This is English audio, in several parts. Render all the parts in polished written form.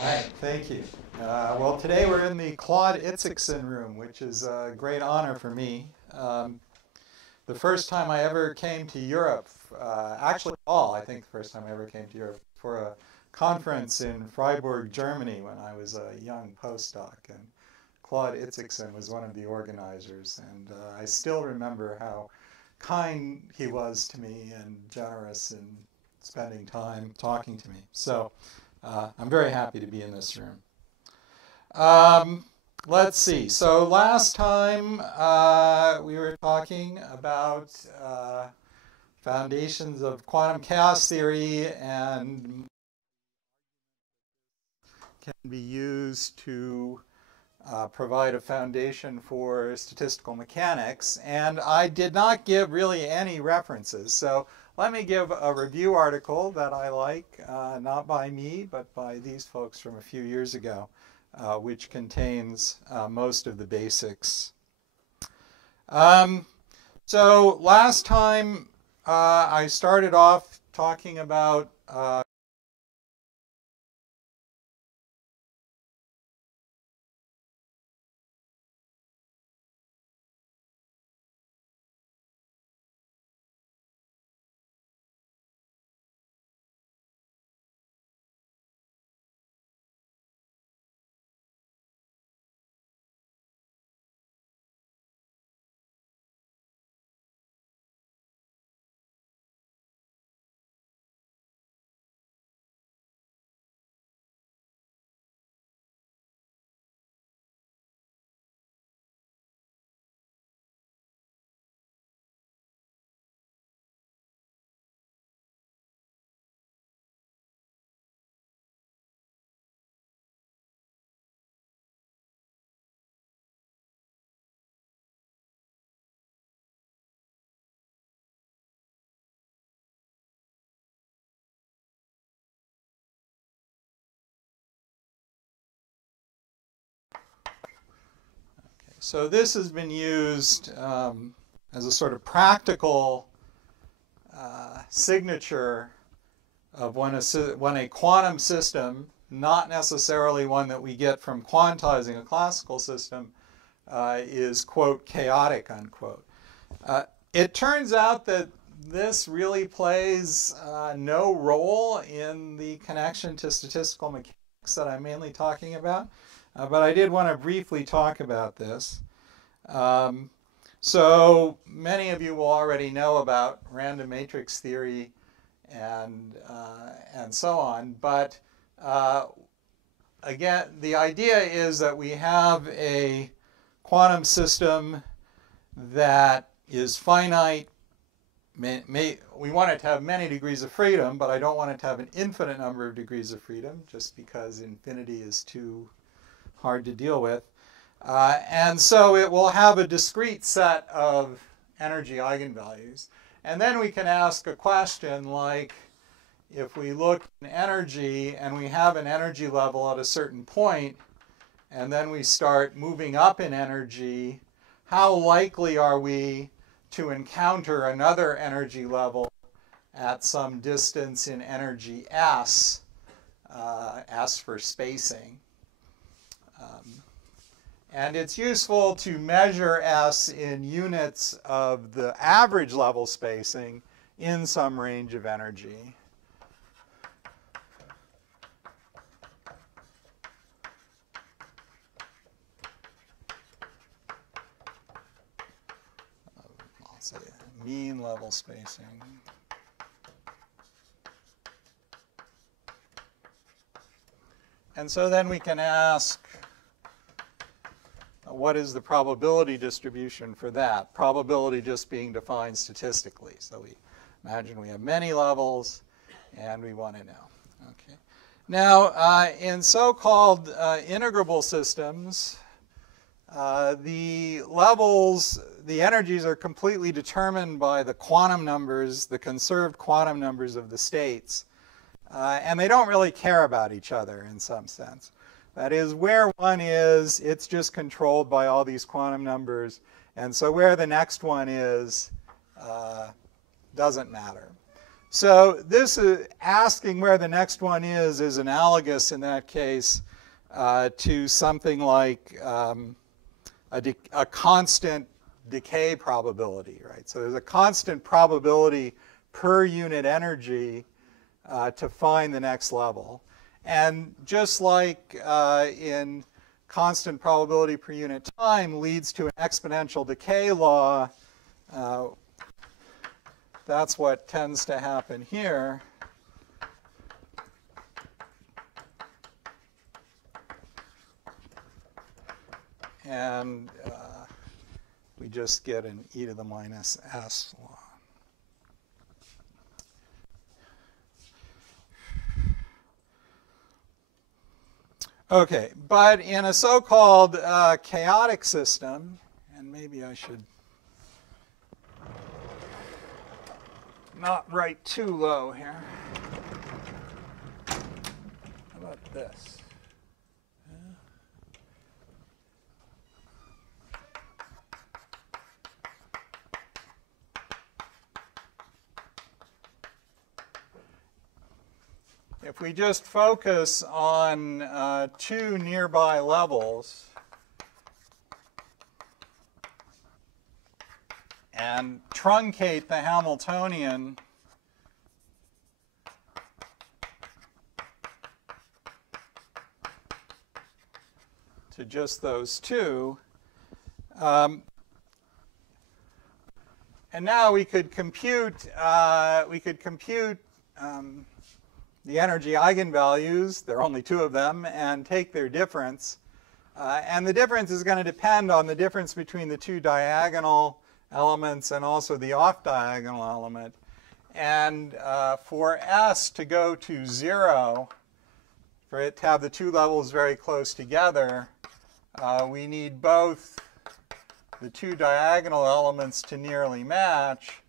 All right, thank you. Well, today we're in the Claude Itzikson room, which is a great honor for me. The first time I ever came to Europe, actually I think the first time I ever came to Europe, for a conference in Freiburg, Germany, when I was a young postdoc. And Claude Itzikson was one of the organizers. And I still remember how kind he was to me and generous in spending time talking to me. So I'm very happy to be in this room. Let's see. So last time we were talking about foundations of quantum chaos theory and can be used to provide a foundation for statistical mechanics. And I did not give really any references. So let me give a review article that I like, not by me, but by these folks from a few years ago, which contains most of the basics. So last time I started off talking about so this has been used as a sort of practical signature of when a quantum system, not necessarily one that we get from quantizing a classical system, is, quote, chaotic, unquote. It turns out that this really plays no role in the connection to statistical mechanics that I'm mainly talking about. But I did want to briefly talk about this. So many of you will already know about random matrix theory and so on. But again, the idea is that we have a quantum system that is finite. We want it to have many degrees of freedom, but I don't want it to have an infinite number of degrees of freedom, just because infinity is too hard to deal with. And so it will have a discrete set of energy eigenvalues. And then we can ask a question like, if we look in energy and we have an energy level at a certain point, and then we start moving up in energy, how likely are we to encounter another energy level at some distance in energy s, s for spacing? And it's useful to measure s in units of the average level spacing in some range of energy. I'll say mean level spacing. And so then we can ask, what is the probability distribution for that? Probability just being defined statistically. So we imagine we have many levels, and we want to know. Okay. Now, in so-called integrable systems, the levels, the energies are completely determined by the quantum numbers, the conserved quantum numbers of the states. And they don't really care about each other in some sense. That is, where one is, it's just controlled by all these quantum numbers. And so where the next one is doesn't matter. So this is asking where the next one is analogous in that case to something like a constant decay probability, right? So there's a constant probability per unit energy to find the next level. And just like in constant probability per unit time leads to an exponential decay law, that's what tends to happen here. And we just get an e to the minus s law. Okay, but in a so-called chaotic system, and maybe I should not write too low here. How about this? If we just focus on two nearby levels and truncate the Hamiltonian to just those two, and now we could compute the energy eigenvalues. There are only two of them, and take their difference. And the difference is going to depend on the difference between the two diagonal elements and also the off-diagonal element. And for S to go to 0, for it to have the two levels very close together, we need both the two diagonal elements to nearly match,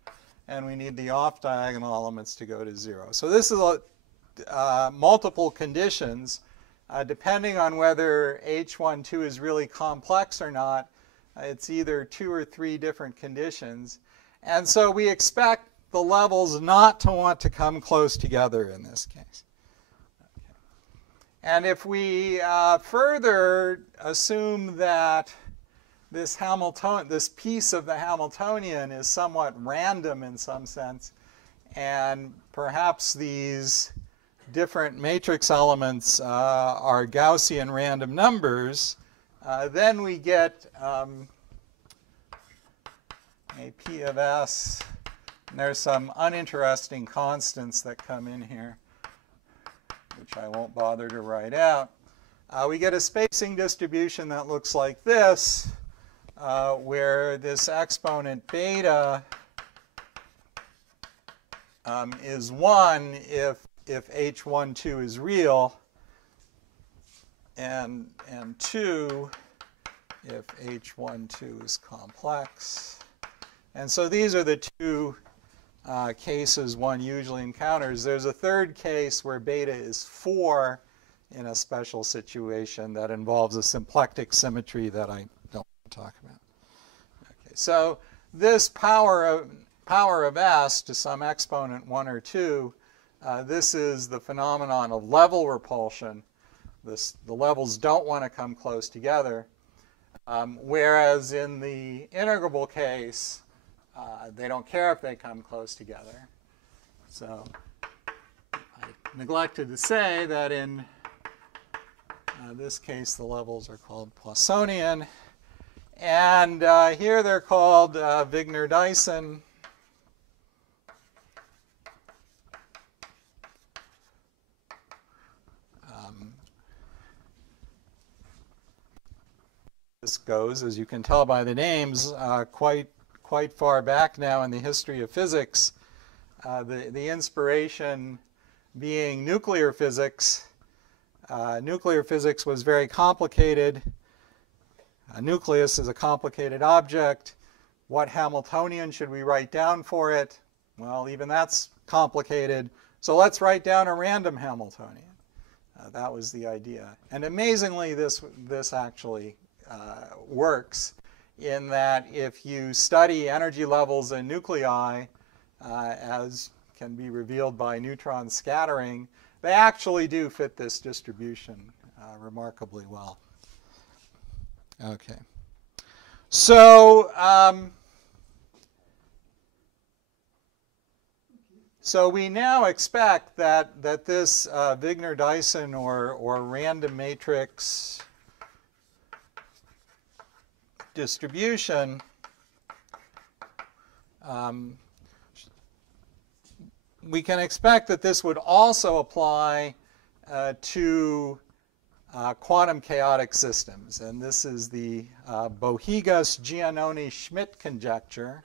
and we need the off-diagonal elements to go to 0. So this is multiple conditions. Depending on whether H12 is really complex or not, it's either 2 or 3 different conditions. And so we expect the levels not to want to come close together in this case. Okay. And if we further assume that this piece of the Hamiltonian is somewhat random in some sense, and perhaps these different matrix elements are Gaussian random numbers, then we get a P of S. And there's some uninteresting constants that come in here, which I won't bother to write out. We get a spacing distribution that looks like this, where this exponent beta is 1 if H12 is real, and 2 if H12 is complex. And so these are the two cases one usually encounters. There's a third case where beta is 4 in a special situation that involves a symplectic symmetry that I don't want to talk about. Okay, so this power of S to some exponent 1 or 2, this is the phenomenon of level repulsion. The levels don't want to come close together. Whereas in the integrable case, they don't care if they come close together. So I neglected to say that in this case, the levels are called Poissonian. And here they're called Wigner-Dyson. This goes, as you can tell by the names, quite far back now in the history of physics. The inspiration being nuclear physics. Nuclear physics was very complicated. A nucleus is a complicated object. What Hamiltonian should we write down for it? Well, even that's complicated. So let's write down a random Hamiltonian. That was the idea. And amazingly, this actually works in that if you study energy levels in nuclei, as can be revealed by neutron scattering, they actually do fit this distribution remarkably well. Okay. So, so we now expect that this Wigner-Dyson or random matrix distribution we can expect that this would also apply to quantum chaotic systems. And this is the Bohigas-Giannoni-Schmidt conjecture,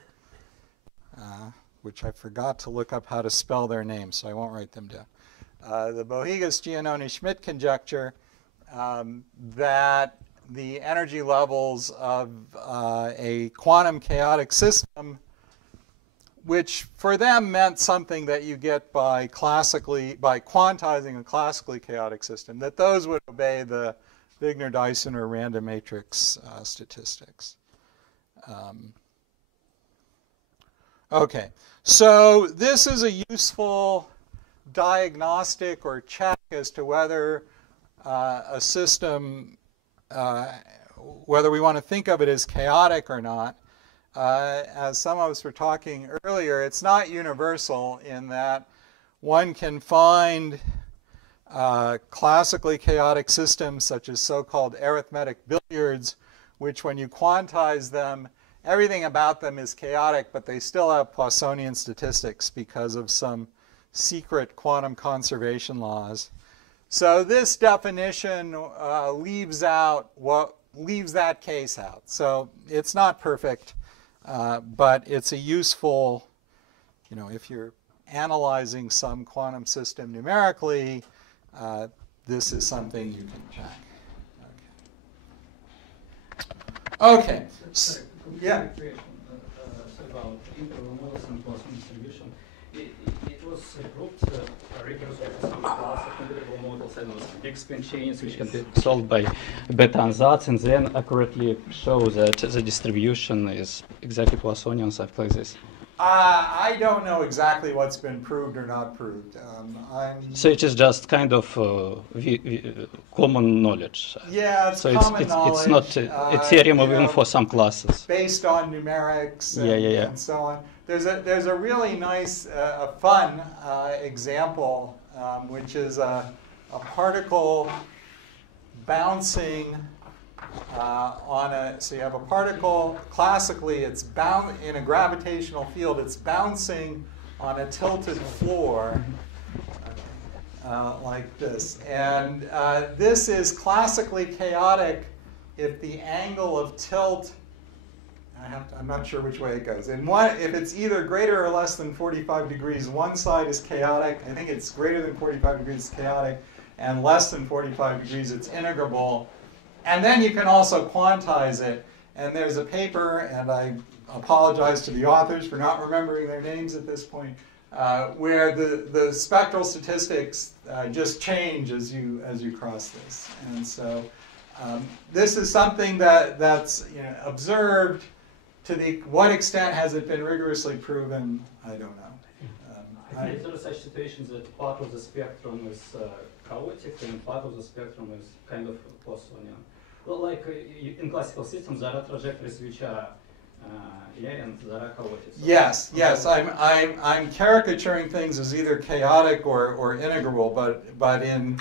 which I forgot to look up how to spell their names, so I won't write them down. The Bohigas-Giannoni-Schmidt conjecture that the energy levels of a quantum chaotic system, which for them meant something that you get by quantizing a classically chaotic system, that those would obey the Wigner-Dyson or random matrix statistics. Okay, so this is a useful diagnostic or check as to whether a system, whether we want to think of it as chaotic or not. As some of us were talking earlier, it's not universal in that one can find classically chaotic systems such as so-called arithmetic billiards, which when you quantize them, everything about them is chaotic, but they still have Poissonian statistics because of some secret quantum conservation laws. So this definition leaves that case out. So it's not perfect. But it's a useful, if you're analyzing some quantum system numerically, this is something you can check. Okay. Sorry, Yeah. About interval models and Poisson distribution. It was proved rigorously for some class of interval models and was big-spin chains which can be solved by beta ansatz, and then accurately show that the distribution is exactly Poissonian, something like this. I don't know exactly what's been proved or not proved. So it is just kind of common knowledge. Yeah, it's so common knowledge. It's not a theorem even for some classes. Based on numerics and so on. There's a really nice, fun example, which is a particle bouncing so you have a particle, classically it's bound in a gravitational field, it's bouncing on a tilted floor like this. And this is classically chaotic if the angle of tilt, I'm not sure which way it goes. If it's either greater or less than 45 degrees, one side is chaotic. I think it's greater than 45 degrees, it's chaotic, and less than 45 degrees, it's integrable. And then you can also quantize it. And there's a paper, and I apologize to the authors for not remembering their names at this point, where the spectral statistics just change as you cross this. And so this is something that's observed. To what extent has it been rigorously proven? I don't know. I think there are such situations that part of the spectrum is chaotic and part of the spectrum is kind of Poissonian. Well, like in classical systems, there are trajectories which are and there are chaotic. So yes. I'm caricaturing things as either chaotic or integrable, but in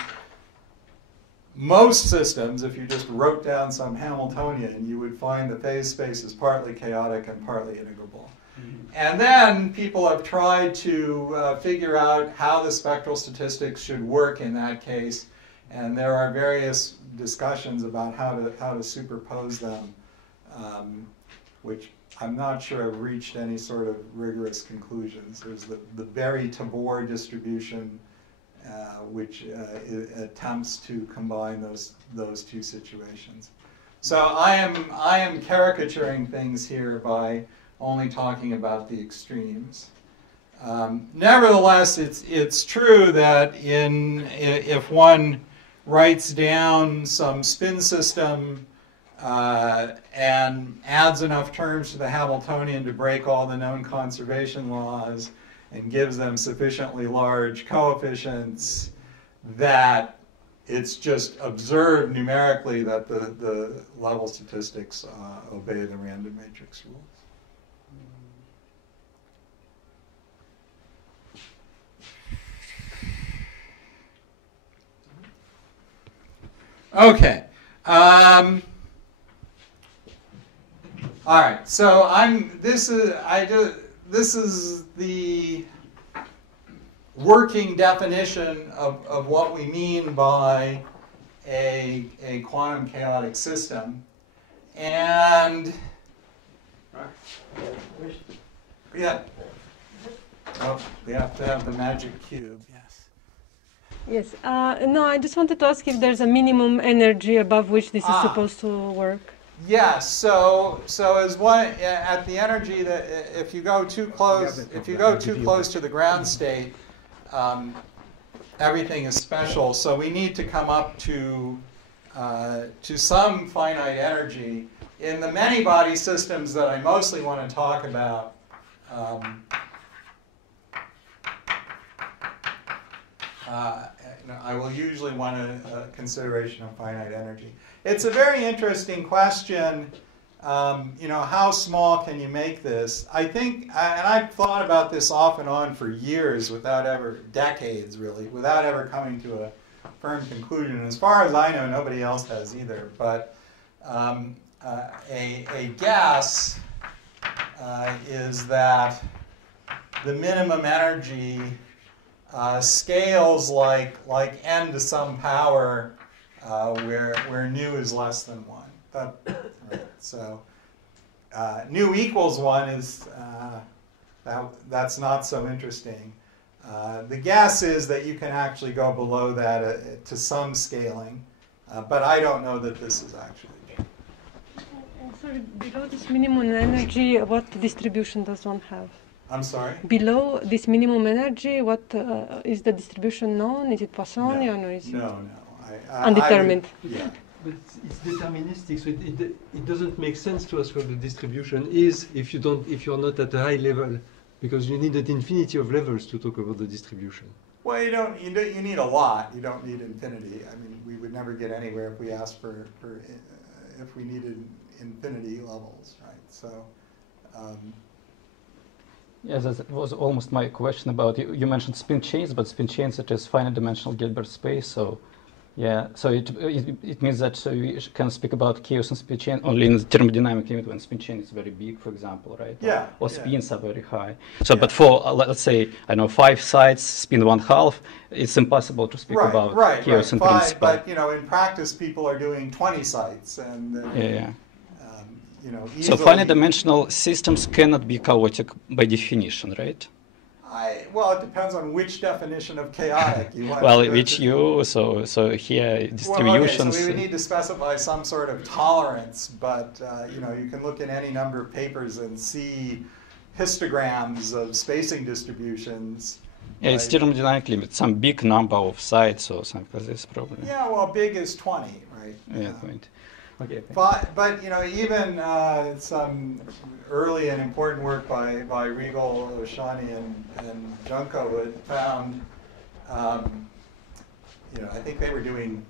most systems, if you just wrote down some Hamiltonian, you would find the phase space is partly chaotic and partly integrable. Mm-hmm. And then people have tried to figure out how the spectral statistics should work in that case, and there are various discussions about how to superpose them, which I'm not sure have reached any sort of rigorous conclusions. There's the Berry-Tabor distribution, which attempts to combine those two situations. So I am caricaturing things here by only talking about the extremes. Nevertheless, it's true that if one writes down some spin system and adds enough terms to the Hamiltonian to break all the known conservation laws, and gives them sufficiently large coefficients that it's just observed numerically that the level statistics obey the random matrix rules. Okay. All right. So this is the working definition of what we mean by a quantum chaotic system. And yeah. Oh, we have to have the magic cube. Yes. No, I just wanted to ask if there's a minimum energy above which this is supposed to work. Yes. So as one at the energy that if you go too close to the ground state, everything is special. So we need to come up to some finite energy. In the many-body systems that I mostly want to talk about, I will usually want a consideration of finite energy. It's a very interesting question. How small can you make this? I think, and I've thought about this off and on for years, decades really, without ever coming to a firm conclusion. As far as I know, nobody else has either. But a guess is that the minimum energy scales like n to some power, where nu is less than 1. Right. So nu equals 1 is that's not so interesting. The guess is that you can actually go below that to some scaling, but I don't know that this is actually true. Sorry, below this minimum energy, what distribution does one have? I'm sorry? Below this minimum energy, what is the distribution known? Is it Poissonian or is it undetermined? Yeah. But it's deterministic, so it doesn't make sense to us what the distribution is if you're not at a high level, because you need an infinity of levels to talk about the distribution. Well, you need a lot. You don't need infinity. I mean, we would never get anywhere if we asked for if we needed infinity levels, right? So. Yes, that was almost my question about, you mentioned spin chains, but spin chains, it is finite dimensional Gilbert space, so yeah, so it means that we can speak about chaos and spin chain only in the thermodynamic limit when spin chain is very big, for example, right? Yeah. Or spins are very high. So, but for, let's say, I know 5 sides, spin 1/2, it's impossible to speak about chaos in principle. But, in practice, people are doing 20 sites, and so finite dimensional systems cannot be chaotic by definition, right? Well, it depends on which definition of chaotic you want. Well, which so here distributions. Well, okay, so we would need to specify some sort of tolerance, but you can look in any number of papers and see histograms of spacing distributions. Yeah, it's thermodynamic limit, some big number of sites or something like this probably. Yeah, well, big is 20, right? Yeah, 20. Okay. But even some early and important work by Regal, Oshani, and Junko had found, I think they were doing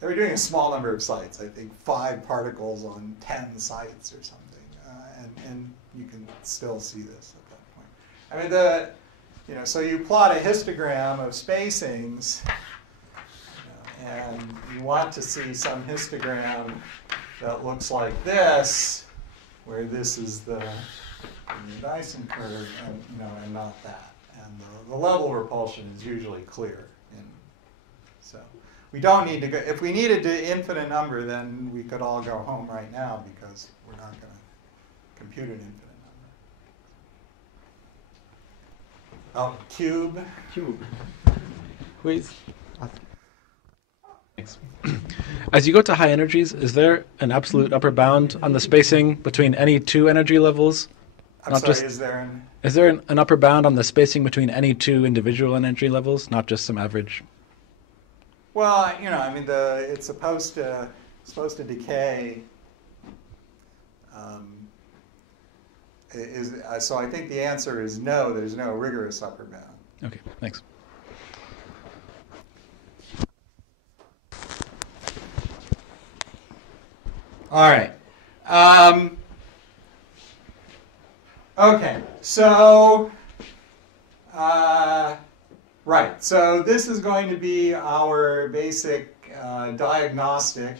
a small number of sites. I think 5 particles on 10 sites or something, and you can still see this at that point. I mean, so you plot a histogram of spacings. And you want to see some histogram that looks like this, where this is the Dyson curve, and not that. And the level repulsion is usually clear. So we don't need to go. If we needed an infinite number, then we could all go home right now because we're not going to compute an infinite number. Oh, cube. Please. Thanks. As you go to high energies, is there an absolute upper bound on the spacing between any 2 energy levels? Is there an upper bound on the spacing between any 2 individual energy levels, not just some average? Well, it's supposed to decay. So I think the answer is no, there's no rigorous upper bound. Okay, thanks. All right. Okay, so, right, so this is going to be our basic diagnostic.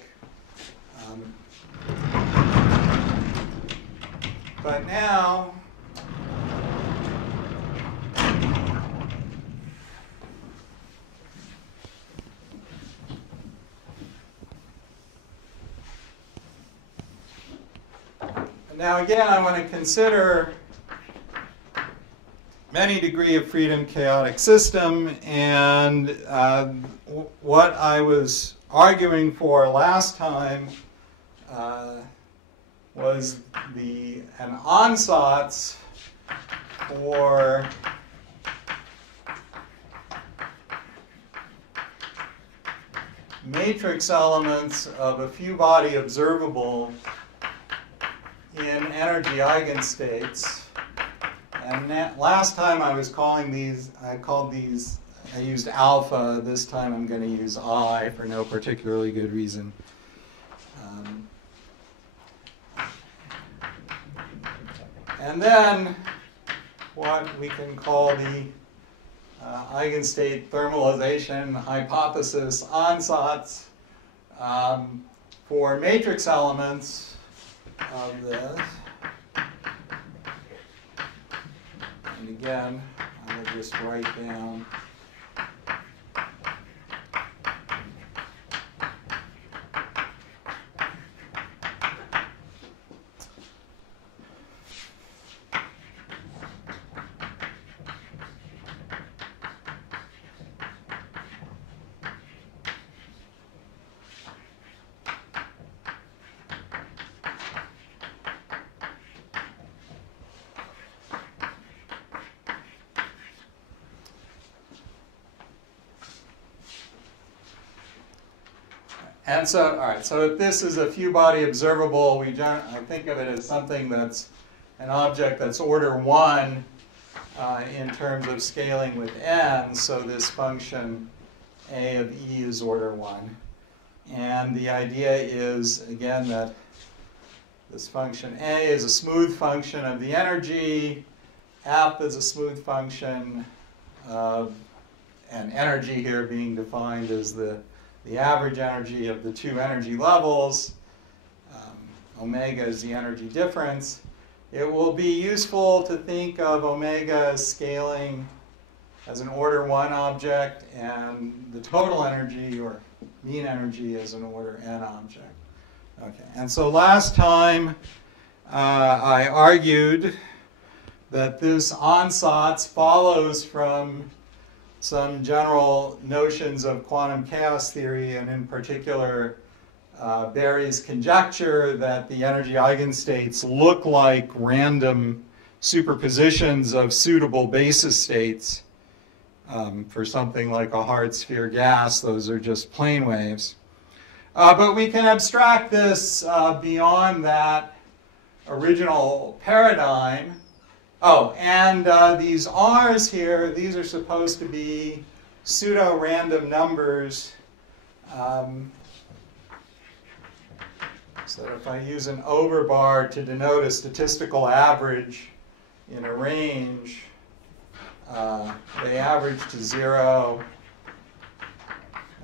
But now, again, I want to consider many degree of freedom chaotic system, and what I was arguing for last time was an ansatz for matrix elements of a few body observable in energy eigenstates. And last time I was calling these, I used alpha. This time I'm going to use I for no particularly good reason. And then what we can call the Eigenstate thermalization hypothesis ansatz for matrix elements of this. And again, I will just write down and so, all right, so if this is a few body observable, I think of it as something that's an object that's order 1 in terms of scaling with n, so this function a of e is order 1. And the idea is, again, that this function a is a smooth function of the energy, f is a smooth function of an energy here being defined as the average energy of the two energy levels. Omega is the energy difference. It will be useful to think of omega as scaling as an order 1 object and the total energy or mean energy as an order n object. Okay, and so last time I argued that this ansatz follows from some general notions of quantum chaos theory, and in particular Berry's conjecture that the energy eigenstates look like random superpositions of suitable basis states. For something like a hard sphere gas, those are just plane waves. But we can abstract this beyond that original paradigm. Oh, and these R's here, these are supposed to be pseudo-random numbers. So if I use an overbar to denote a statistical average in a range, they average to 0,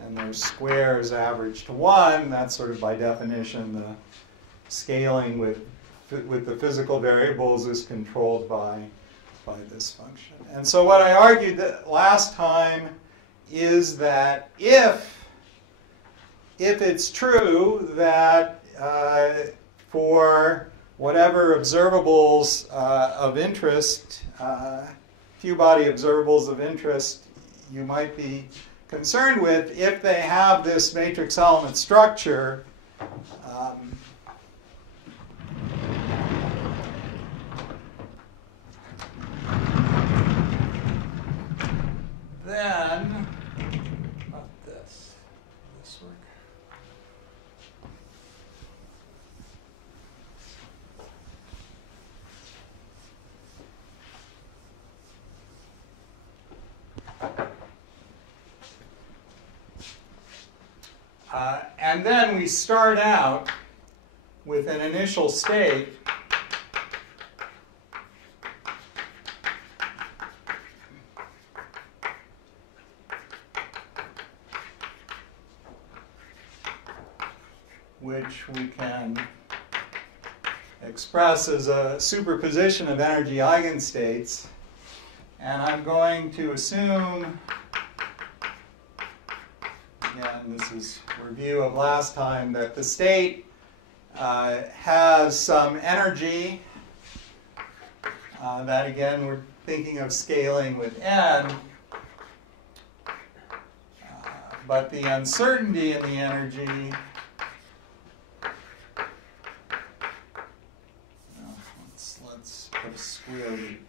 and their squares average to 1. That's sort of by definition the scaling with the physical variables is controlled by this function. And so what I argued that last time is that if it's true that for whatever observables of interest, few body observables of interest you might be concerned with, if they have this matrix element structure, then, not this, this work? And then we start out with an initial state which we can express as a superposition of energy eigenstates. And I'm going to assume, again, this is a review of last time, that the state has some energy that, again, we're thinking of scaling with n. But the uncertainty in the energy, let's put a square root.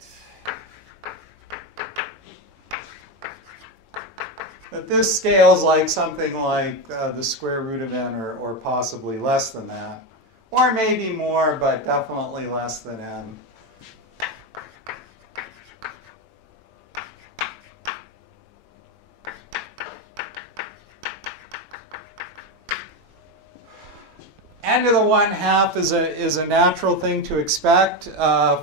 But this scales like something like the square root of n, or possibly less than that. Or maybe more, but definitely less than n. N to the 1/2 is a natural thing to expect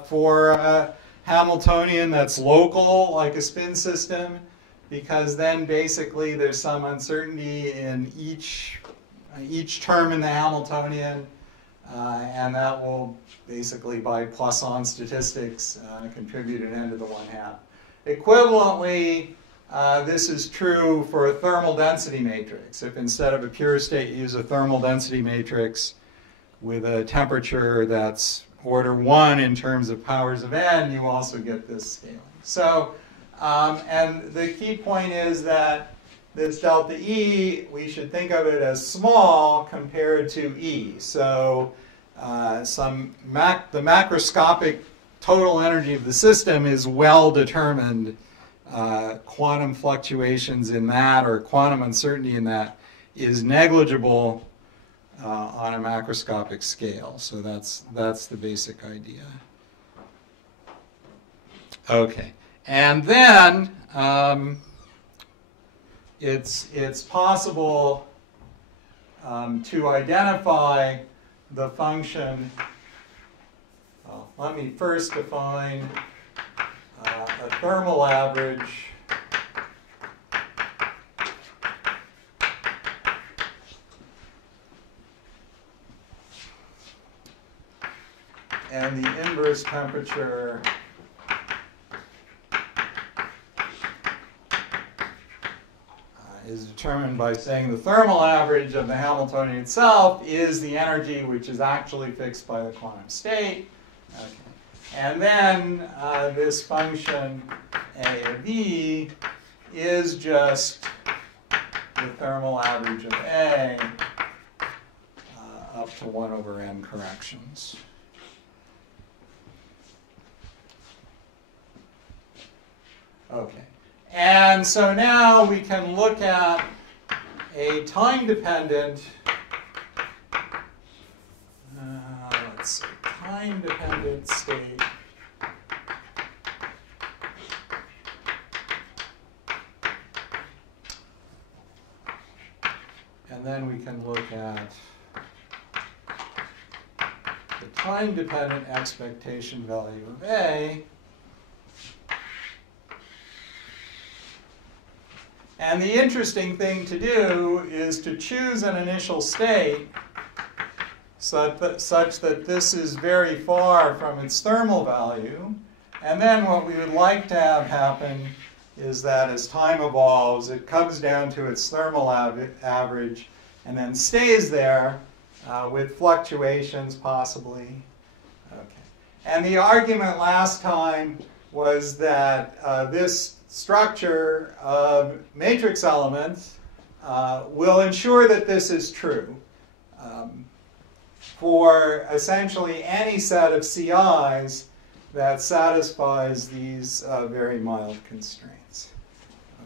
for a Hamiltonian that's local, like a spin system, because then basically there's some uncertainty in each term in the Hamiltonian, and that will basically, by Poisson statistics, contribute an n to the 1/2. Equivalently, this is true for a thermal density matrix. If instead of a pure state you use a thermal density matrix with a temperature that's order 1 in terms of powers of n, you also get this scaling. So, and the key point is that this delta E, we should think of it as small compared to E. So the macroscopic total energy of the system is well determined. Quantum fluctuations in that, or quantum uncertainty in that, is negligible on a macroscopic scale. So that's the basic idea. Okay, and then it's possible to identify the function. Let me first define a thermal average and the inverse temperature is determined by saying the thermal average of the Hamiltonian itself is the energy which is actually fixed by the quantum state. Okay. And then this function A of E is just the thermal average of A up to 1 over n corrections. Okay. And so now we can look at a time-dependent, let's see, time-dependent state and then we can look at the time-dependent expectation value of A. And the interesting thing to do is to choose an initial state such that this is very far from its thermal value. And then what we would like to have happen is that as time evolves, it comes down to its thermal average and then stays there with fluctuations possibly. Okay. And the argument last time was that this structure of matrix elements will ensure that this is true for essentially any set of CIs that satisfies these very mild constraints.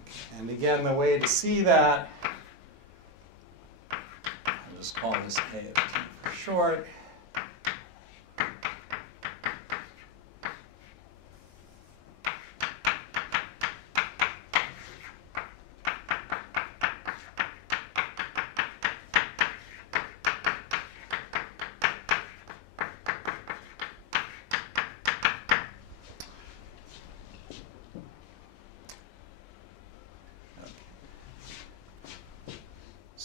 Okay. And again, the way to see that, I'll just call this A of T for short.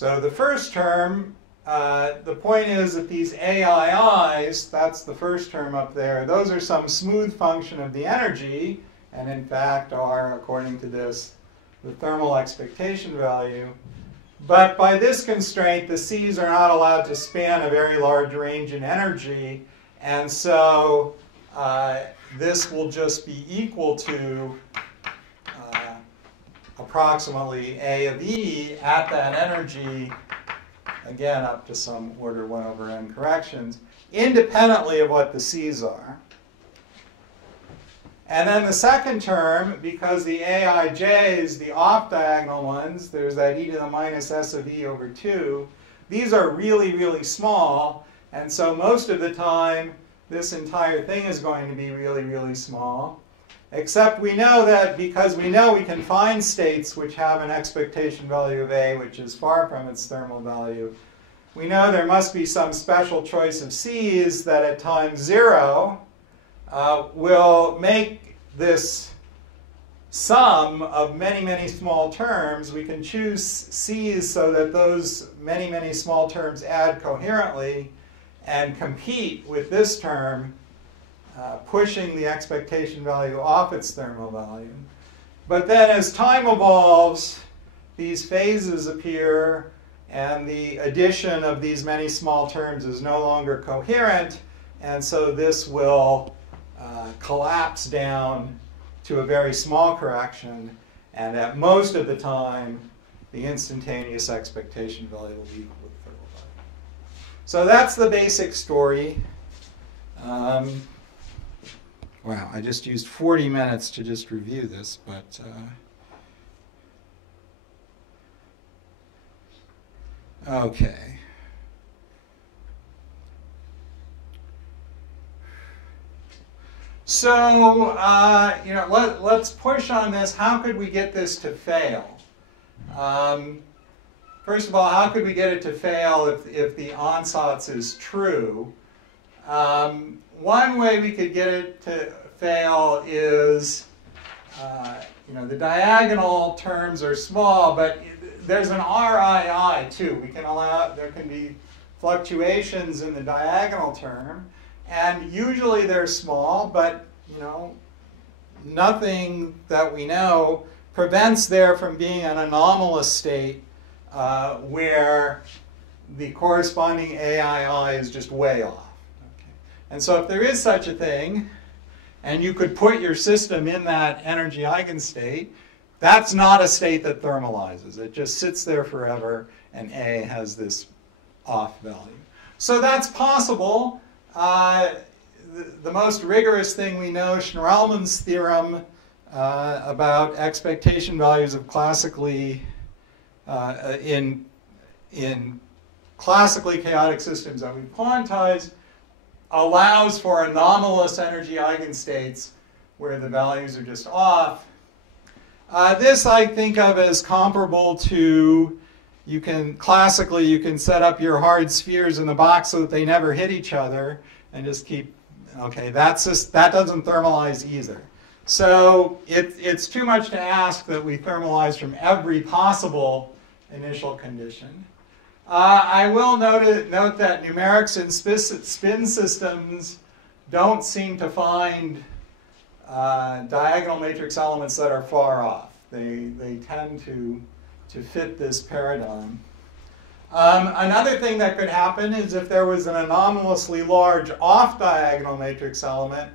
So the first term, the point is that these AIIs, that's the first term up there, those are some smooth function of the energy, and in fact are, according to this, the thermal expectation value. But by this constraint, the C's are not allowed to span a very large range in energy, and so this will just be equal to approximately A of E at that energy, again up to some order 1 over n corrections, independently of what the C's are. And then the second term, because the AIJs, the off-diagonal ones, there's that e to the minus s of e over 2, these are really, really small, and so most of the time this entire thing is going to be really, really small. Except we know that because we know we can find states which have an expectation value of A which is far from its thermal value, we know there must be some special choice of C's that at time 0 will make this sum of many, many small terms. We can choose C's so that those many, many small terms add coherently and compete with this term, pushing the expectation value off its thermal value. But then as time evolves, these phases appear, and the addition of these many small terms is no longer coherent, and so this will collapse down to a very small correction, and at most of the time, the instantaneous expectation value will be equal to the thermal value. So that's the basic story. Wow, I just used 40 minutes to just review this, but okay. So, let's push on this. How could we get this to fail? First of all, how could we get it to fail if the ansatz is true? One way we could get it to fail is, the diagonal terms are small, but there's an RII too. We can allow, there can be fluctuations in the diagonal term, and usually they're small, but nothing that we know prevents there from being an anomalous state where the corresponding AII is just way off. Okay. And so if there is such a thing, and you could put your system in that energy eigenstate, that's not a state that thermalizes. It just sits there forever, and A has this off value. So that's possible. The most rigorous thing we know, Schnirelmann's theorem about expectation values of classically in classically chaotic systems that we quantize, allows for anomalous energy eigenstates where the values are just off. This I think of as comparable to, classically you can set up your hard spheres in the box so that they never hit each other and just keep, okay, that doesn't thermalize either. So it's too much to ask that we thermalize from every possible initial condition. I will note that numerics in spin systems don't seem to find diagonal matrix elements that are far off. They tend to fit this paradigm. Another thing that could happen is if there was an anomalously large off-diagonal matrix element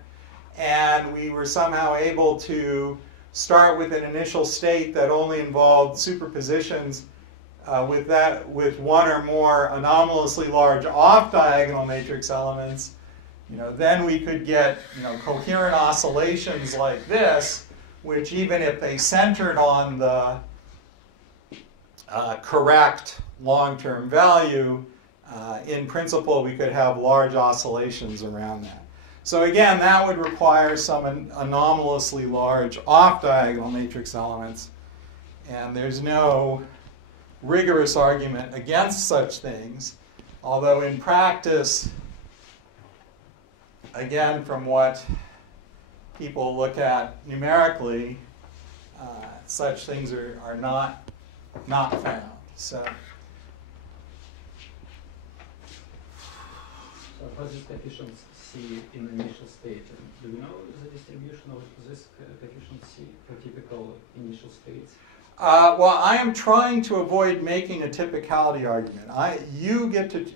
and we were somehow able to start with an initial state that only involved superpositions with one or more anomalously large off-diagonal matrix elements, then we could get coherent oscillations like this, which even if they centered on the correct long-term value, in principle we could have large oscillations around that. So again, that would require some anomalously large off-diagonal matrix elements, and there's no rigorous argument against such things, although in practice, again, from what people look at numerically, such things are not found. So So what is coefficient C in initial state? Do you know the distribution of this coefficient C for typical initial states? Well, I am trying to avoid making a typicality argument.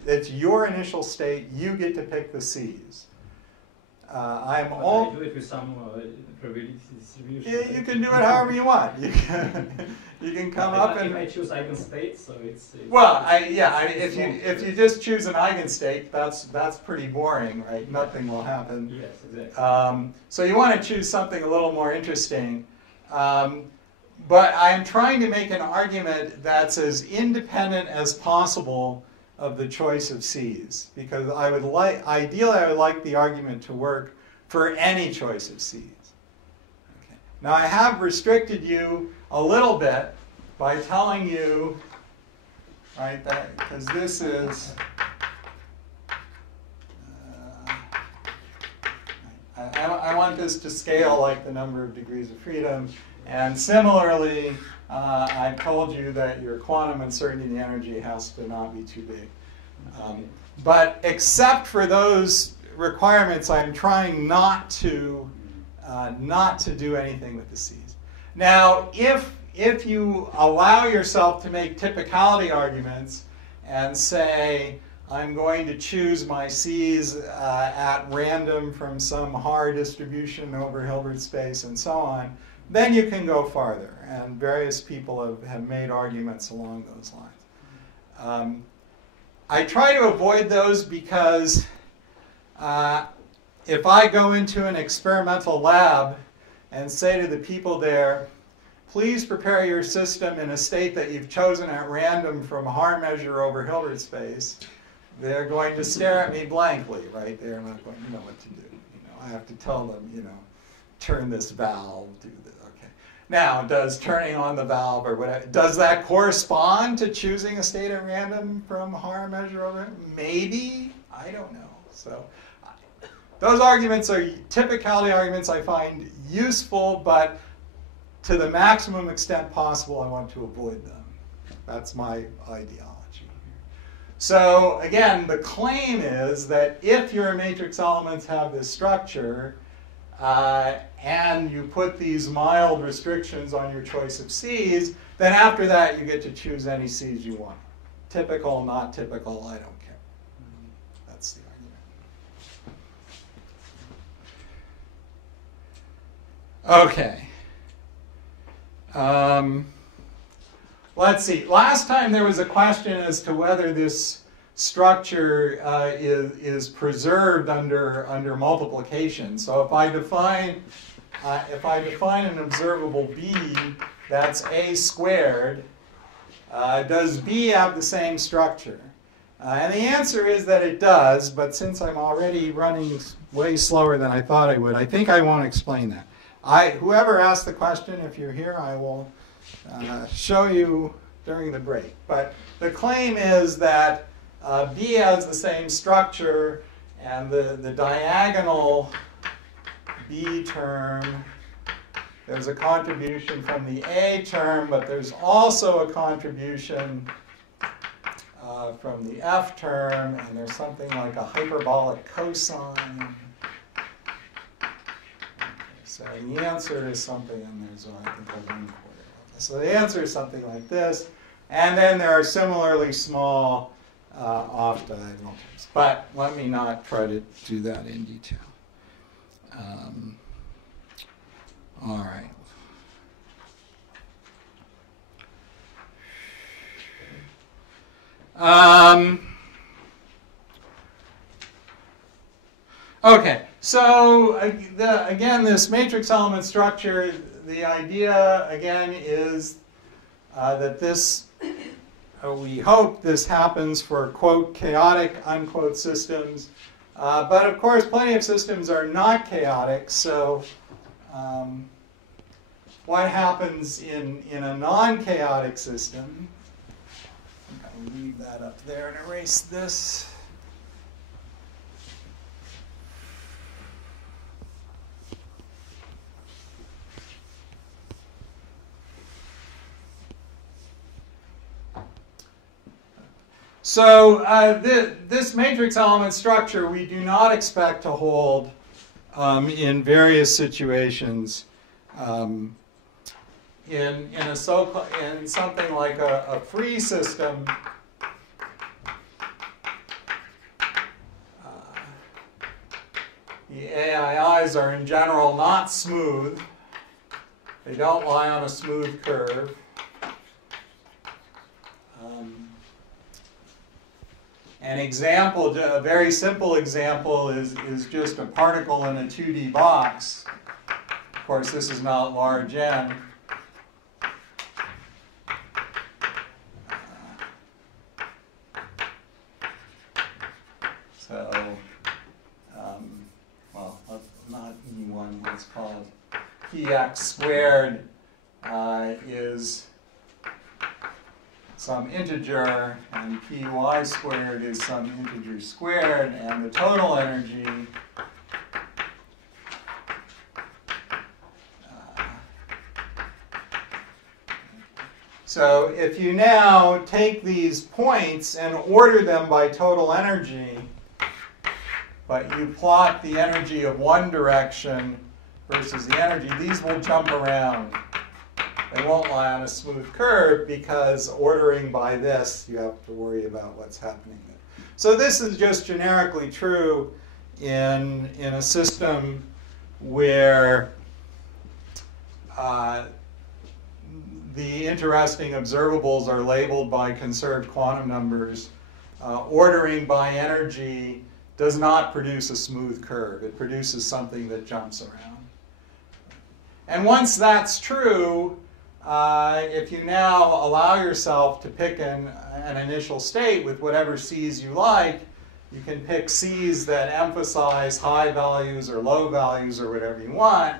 It's your initial state. You get to pick the C's. I do it with some probability distribution. Yeah, you can do it however you want. You can come up and. If I choose eigenstate, so it's well, if you just choose an eigenstate, that's pretty boring, right? Nothing will happen. Yes, exactly. So you want to choose something a little more interesting. But I'm trying to make an argument that's as independent as possible of the choice of C's, because ideally I would like the argument to work for any choice of C's. Okay. Now I have restricted you a little bit by telling you, right, that because this is I want this to scale like the number of degrees of freedom. And similarly, I told you that your quantum uncertainty in the energy has to not be too big. But except for those requirements, I'm trying not to do anything with the C's. Now, if you allow yourself to make typicality arguments and say, I'm going to choose my C's at random from some Haar distribution over Hilbert space and so on, then you can go farther. And various people have made arguments along those lines. I try to avoid those because if I go into an experimental lab and say to the people there, please prepare your system in a state that you've chosen at random from Haar measure over Hilbert space, they're going to stare at me blankly, right? They're not going to know what to do. I have to tell them, turn this valve, do this. Okay. Now, does turning on the valve or whatever, does that correspond to choosing a state at random from Haar measure over? Maybe. I don't know. So those arguments are typicality arguments I find useful, but to the maximum extent possible, I want to avoid them. That's my ideology. So again, the claim is that if your matrix elements have this structure, and you put these mild restrictions on your choice of C's, then after that you get to choose any C's you want. Typical, not typical, I don't care. That's the argument. Okay. Let's see. Last time there was a question as to whether this structure is preserved under multiplication. So if I define an observable B that's A squared, does B have the same structure? And the answer is that it does, but since I'm already running way slower than I thought I would, I think I won't explain that. Whoever asked the question, if you're here, I will show you during the break. But the claim is that B has the same structure, and the diagonal B term, there's a contribution from the A term, but there's also a contribution from the F term, and there's something like a hyperbolic cosine. So the answer is something, and there's I think a 1/4. So the answer is something like this. And then there are similarly small off-diagonal terms. But let me not try to do that in detail. All right. Okay, so again, this matrix element structure, the idea, again, is that this, we hope this happens for, quote, chaotic, unquote, systems. But of course, plenty of systems are not chaotic, so what happens in a non-chaotic system? I'll leave that up there and erase this. So this matrix element structure we do not expect to hold in various situations. In something like a free system, the AIIs are in general not smooth. They don't lie on a smooth curve. An example, a very simple example, is just a particle in a 2D box. Of course, this is not large n. Well, not E1, what's called px squared is some integer, and py squared is some integer squared, and the total energy so if you now take these points and order them by total energy, but you plot the energy of one direction versus the energy, these will jump around. They won't lie on a smooth curve because ordering by this, you have to worry about what's happening there. So this is just generically true in a system where the interesting observables are labeled by conserved quantum numbers. Ordering by energy does not produce a smooth curve. It produces something that jumps around. And once that's true, if you now allow yourself to pick an initial state with whatever C's you like, you can pick C's that emphasize high values or low values or whatever you want,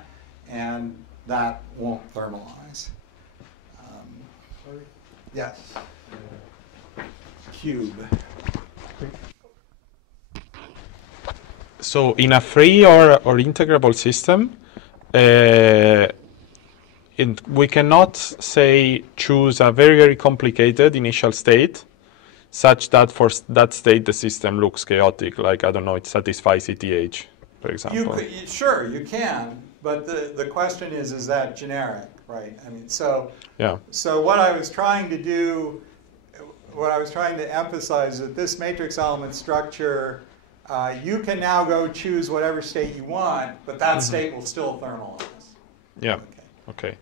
and that won't thermalize. Yes? Cube. So in a free or integrable system, we cannot say choose a very, very complicated initial state such that for that state the system looks chaotic, like, I don't know, it satisfies ETH, for example. Sure, you can, but the question is that generic, right? I mean, so, yeah. So what I was trying to do, what I was trying to emphasize is that this matrix element structure, you can now go choose whatever state you want, but that state will still thermalize. Yeah, okay.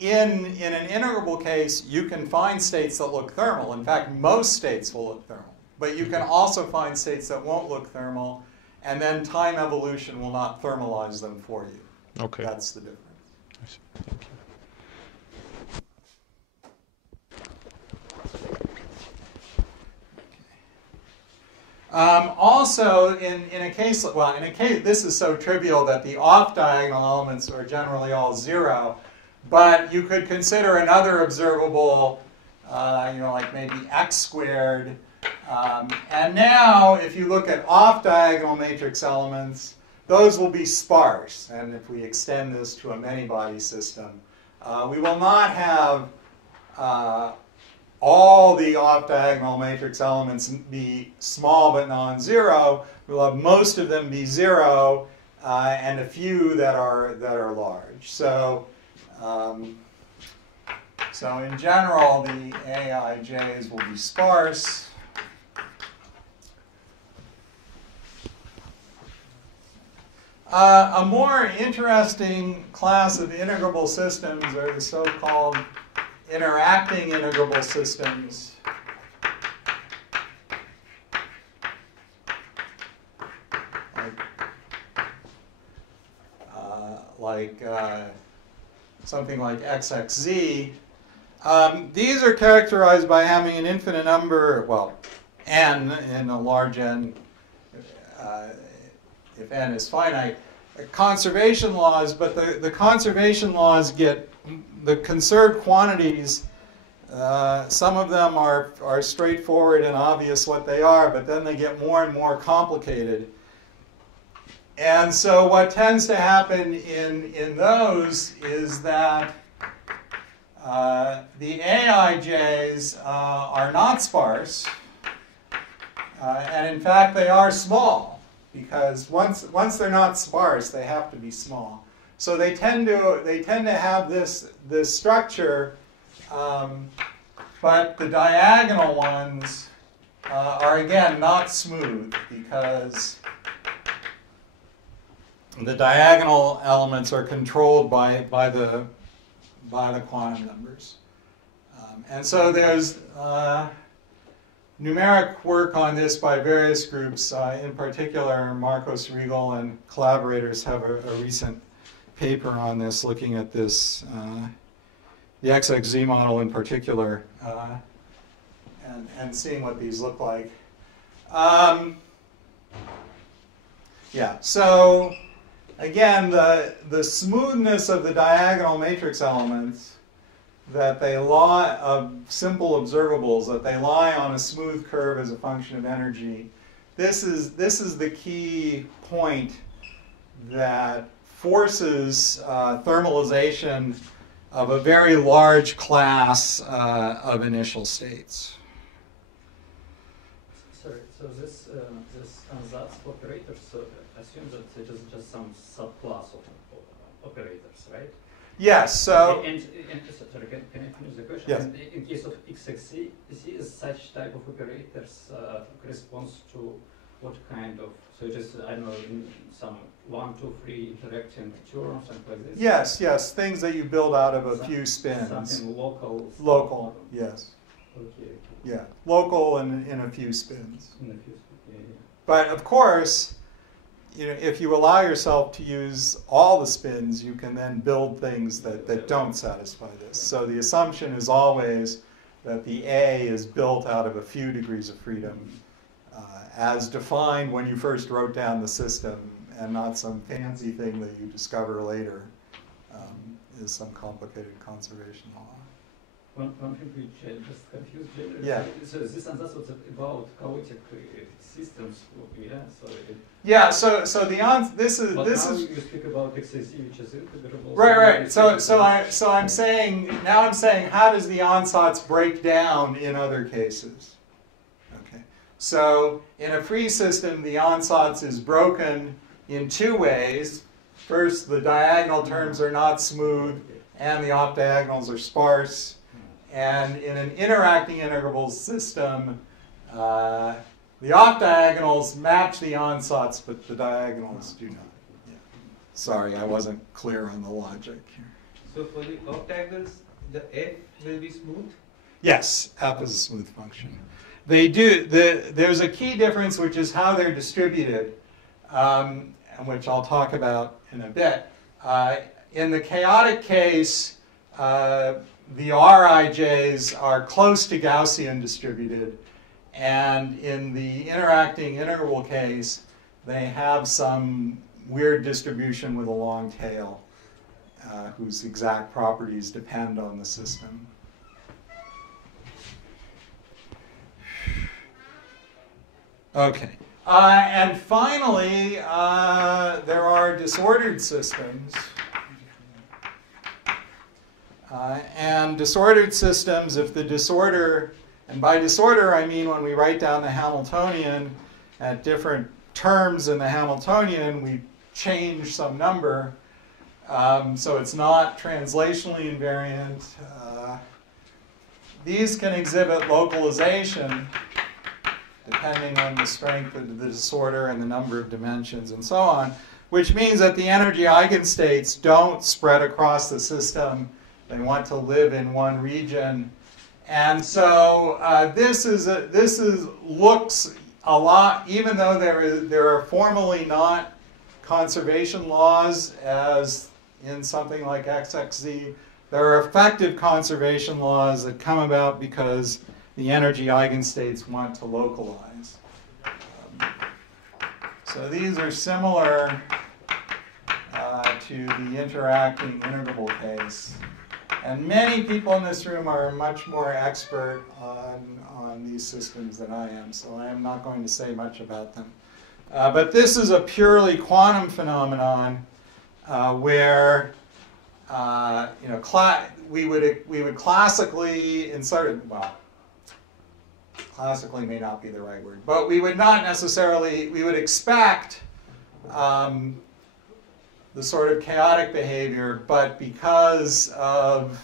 In an integrable case, you can find states that look thermal. In fact, most states will look thermal. But you can also find states that won't look thermal, and then time evolution will not thermalize them for you. Okay. That's the difference. I see. Thank you. Also, in a case, this is so trivial that the off-diagonal elements are generally all 0. But you could consider another observable, like maybe x squared. And now, if you look at off-diagonal matrix elements, those will be sparse. And if we extend this to a many-body system, we will not have all the off-diagonal matrix elements be small but non-zero. We'll have most of them be 0, and a few that are large. So in general, the AIJs will be sparse. A more interesting class of integrable systems are the so-called interacting integrable systems. Like something like XXZ. These are characterized by having an infinite number, well, n in a large n, if n is finite. Conservation laws, but the conservation laws get the conserved quantities. Some of them are straightforward and obvious what they are, but then they get more and more complicated. And so what tends to happen in those is that the AIJs are not sparse. And in fact, they are small, because once they're not sparse, they have to be small. So they tend to have this structure, but the diagonal ones are again not smooth, because the diagonal elements are controlled by the quantum numbers. And so there's numeric work on this by various groups. In particular, Marcos Riegel and collaborators have a recent paper on this, looking at this, the XXZ model in particular, and seeing what these look like. Yeah, so again, the smoothness of the diagonal matrix elements, that they lie of simple observables, that they lie on a smooth curve as a function of energy. This is the key point that forces thermalization of a very large class of initial states. Sorry, so this ansatz operators assume that it is just some subclass of operators, right? Yes, so... Sorry, can I finish the question? Yes. In case of XXC, is such type of operators corresponds to what kind of... So it is, I don't know, some 1, 2, 3 interacting terms and like this? Yes, things that you build out of a few spins. Something local. Local, yes. Okay. Yeah, local and in a few spins. In a few spins, yeah. But of course, if you allow yourself to use all the spins, you can then build things that don't satisfy this. So the assumption is always that the A is built out of a few degrees of freedom, as defined when you first wrote down the system, and not some fancy thing that you discover later is some complicated conservation law. One thing which just confused generally. Yeah. So this ansatz was about chaotic systems. Yeah. So. Yeah. So this is But this now is. you speak about XXZ, which is integrable. Right. So I'm saying how does the ansatz break down in other cases? Okay. So in a free system, the ansatz is broken in two ways. First, the diagonal terms are not smooth, and the off-diagonals are sparse. And in an interacting integrable system, the off-diagonals match the ansatz, but the diagonals do not. Yeah. Sorry, I wasn't clear on the logic here. So for the off-diagonals, the f will be smooth? Yes, f is a smooth function. They do. There's a key difference, which is how they're distributed, and which I'll talk about in a bit. In the chaotic case, the Rij's are close to Gaussian distributed, and in the interacting integrable case, they have some weird distribution with a long tail, whose exact properties depend on the system. Okay. And finally, there are disordered systems. And disordered systems, if the disorder, and by disorder I mean when we write down the Hamiltonian at different terms in the Hamiltonian, we change some number. So it's not translationally invariant. These can exhibit localization depending on the strength of the disorder and the number of dimensions and so on, which means that the energy eigenstates don't spread across the system. They want to live in one region. And so this looks a lot, even though there are formally not conservation laws as in something like XXZ, there are effective conservation laws that come about because the energy eigenstates want to localize. So these are similar to the interacting integrable case. And many people in this room are much more expert on these systems than I am, so I am not going to say much about them. But this is a purely quantum phenomenon where we would classically classically may not be the right word. But we would not necessarily, we would expect the sort of chaotic behavior, but because of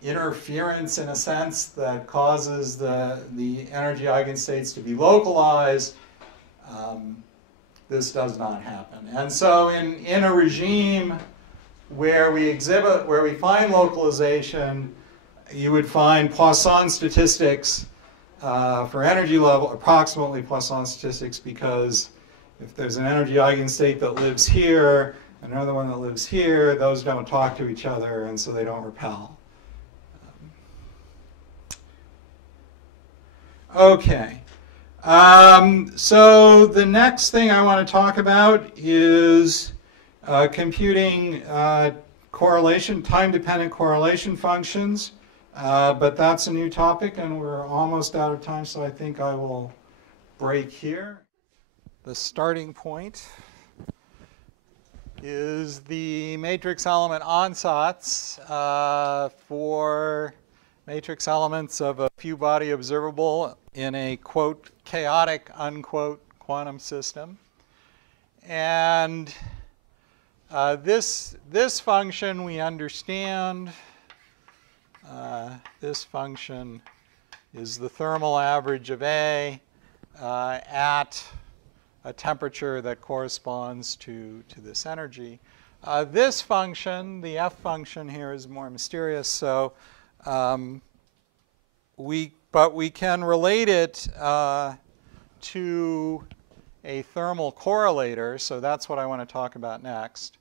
interference in a sense that causes the energy eigenstates to be localized, this does not happen. And so in a regime where we find localization, you would find Poisson statistics for energy level, approximately Poisson statistics, because if there's an energy eigenstate that lives here, another one that lives here, those don't talk to each other, and so they don't repel. Okay. So the next thing I want to talk about is computing correlation, time-dependent correlation functions. But that's a new topic, and we're almost out of time, so I think I will break here. The starting point is the matrix element ansatz for matrix elements of a few-body observable in a, quote, chaotic, unquote, quantum system. And this function we understand. This function is the thermal average of A at a temperature that corresponds to this energy. This function, the F function here, is more mysterious. So but we can relate it to a thermal correlator. So that's what I want to talk about next.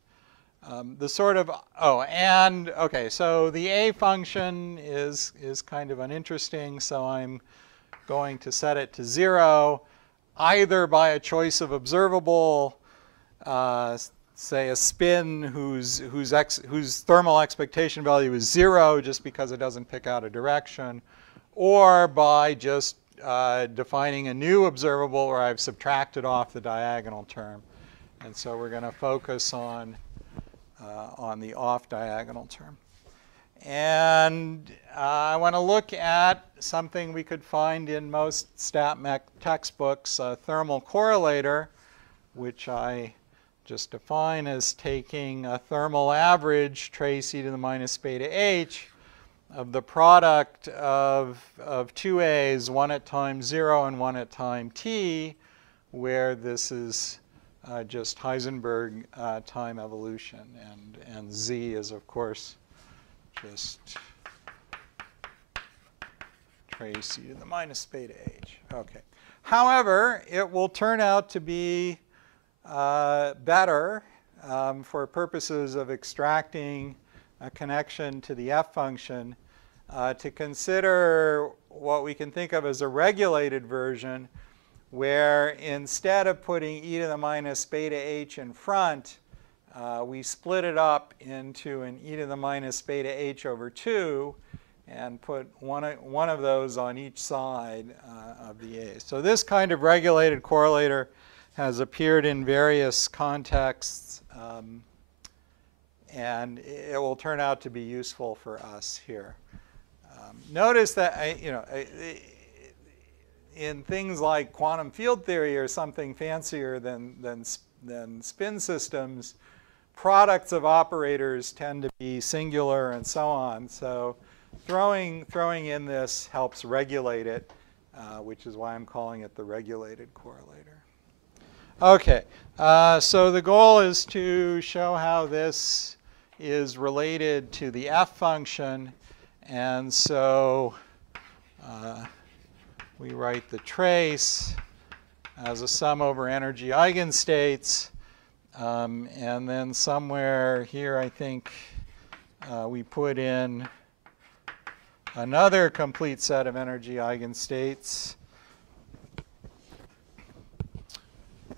The sort of, okay, so the A function is kind of uninteresting, so I'm going to set it to 0, either by a choice of observable, say a spin whose thermal expectation value is 0 just because it doesn't pick out a direction, or by just defining a new observable where I've subtracted off the diagonal term. And so we're going to focus on the off-diagonal term. And I want to look at something we could find in most StatMech textbooks, a thermal correlator, which I just define as taking a thermal average, trace e to the minus beta h, of the product of two A's, one at time 0 and one at time t, where this is just Heisenberg time evolution, and z is, of course, just trace e to the minus beta h. Okay. However, it will turn out to be better for purposes of extracting a connection to the F function to consider what we can think of as a regulated version, where instead of putting e to the minus beta h in front, we split it up into an e to the minus beta h over 2 and put one of those on each side of the A. So this kind of regulated correlator has appeared in various contexts, and it will turn out to be useful for us here. Notice that in things like quantum field theory or something fancier than spin systems, products of operators tend to be singular and so on. So throwing in this helps regulate it, which is why I'm calling it the regulated correlator. Okay, so the goal is to show how this is related to the F function. And so we write the trace as a sum over energy eigenstates. And then somewhere here, I think, we put in another complete set of energy eigenstates.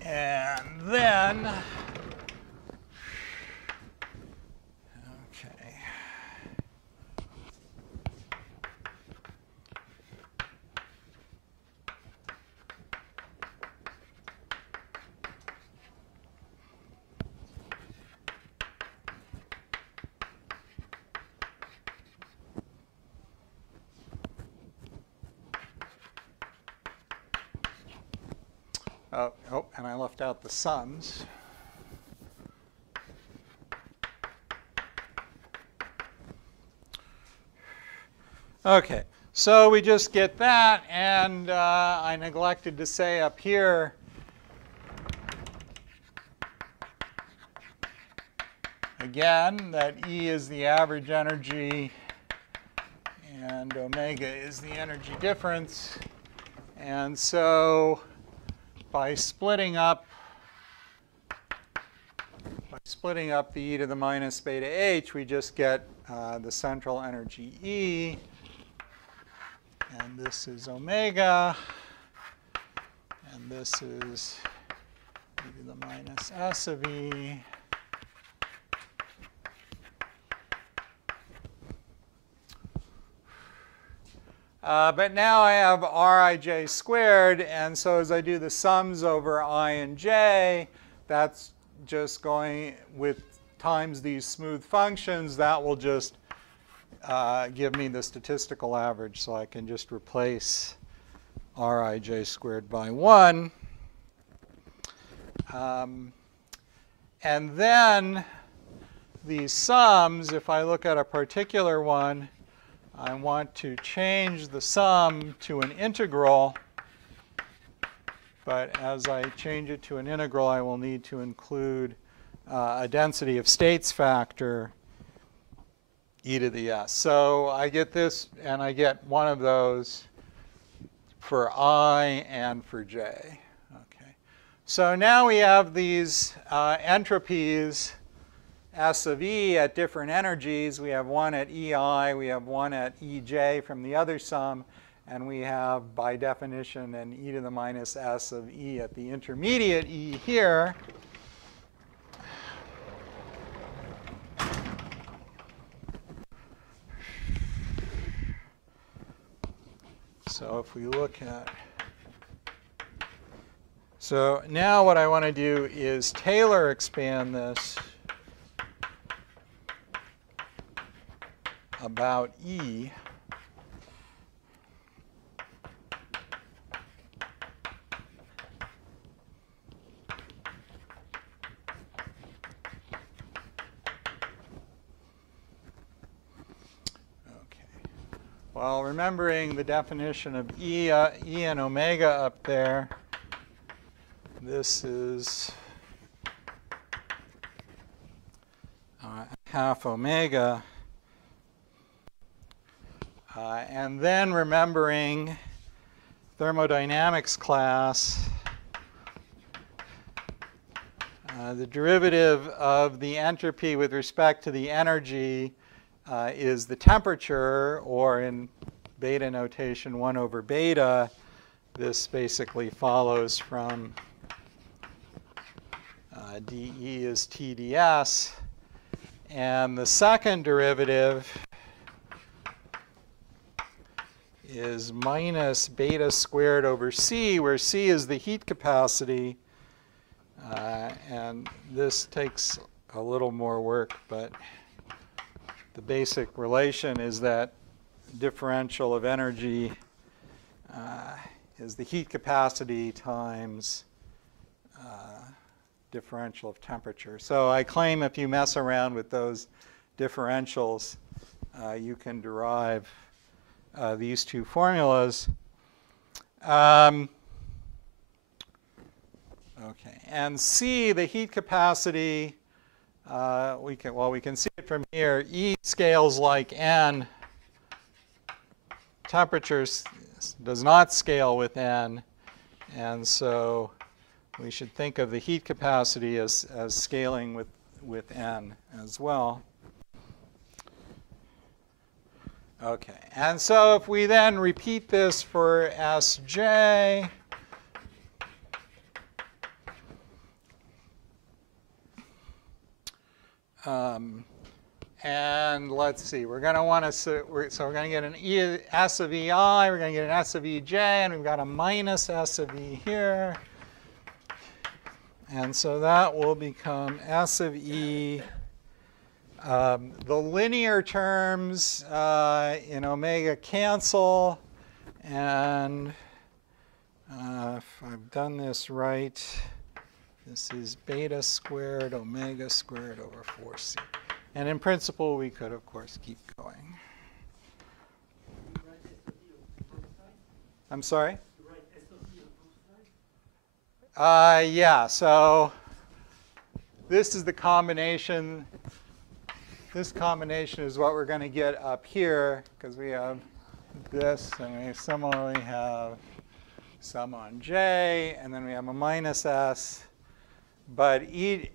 And then, Oh, and I left out the sums. Okay, so we just get that, and I neglected to say up here, again, that E is the average energy and omega is the energy difference. And so by splitting up the e to the minus beta h, we just get the central energy E. And this is omega. And this is e to the minus s of E. But now I have Rij squared, and so as I do the sums over I and j, that's just going with times these smooth functions. That will just give me the statistical average, so I can just replace Rij squared by 1. And then these sums, if I look at a particular one, I want to change the sum to an integral. But as I change it to an integral, I will need to include a density of states factor, e to the s. So I get this, and I get one of those for I and for j. Okay. So now we have these entropies S of E at different energies. We have one at EI, we have one at EJ from the other sum, and we have, by definition, an e to the minus S of E at the intermediate E here. So if we look at, so now what I want to do is Taylor expand this about E. Well, remembering the definition of E and omega up there, this is half omega. And then remembering thermodynamics class, the derivative of the entropy with respect to the energy is the temperature, or in beta notation, 1 over beta. This basically follows from dE is TdS. And the second derivative is minus beta squared over C, where C is the heat capacity. And this takes a little more work, but the basic relation is that differential of energy is the heat capacity times differential of temperature. So I claim if you mess around with those differentials, you can derive these two formulas. Okay, and C, the heat capacity, we can see it from here. E scales like N. Temperature does not scale with N, and so we should think of the heat capacity as scaling with N as well. Okay, and so if we then repeat this for Sj, and let's see, we're going to want to, so we're going to get an S of EI, we're going to get an S of EJ, and we've got a minus S of E here. And so that will become S of E. The linear terms in omega cancel, and if I've done this right, this is beta squared omega squared over 4c. And in principle, we could, of course, keep going. I'm sorry? Yeah, so this is the combination. This combination is what we're going to get up here, because we have this, and we similarly have sum on j, and then we have a minus s. But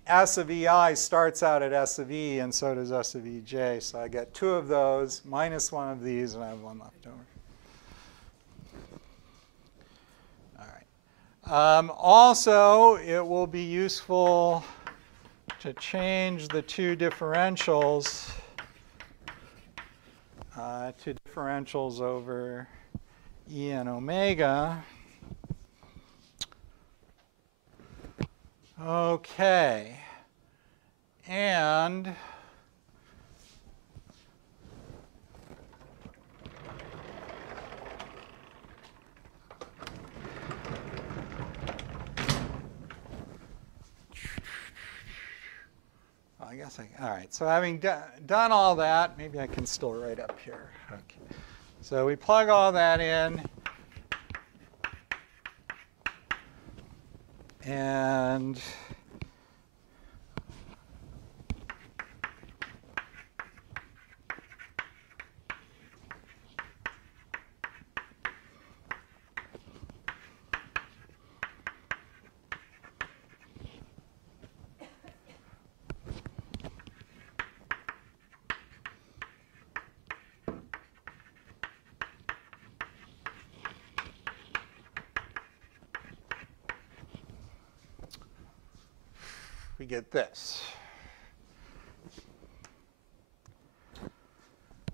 S of EI starts out at S of E, and so does S of EJ. So I get 2 of those, minus 1 of these, and I have 1 left over. All right. Also, it will be useful to change the 2 differentials to differentials over E and omega. Okay, and I guess all right, so having done all that, maybe I can still write up here. Okay, so we plug all that in. And we get this.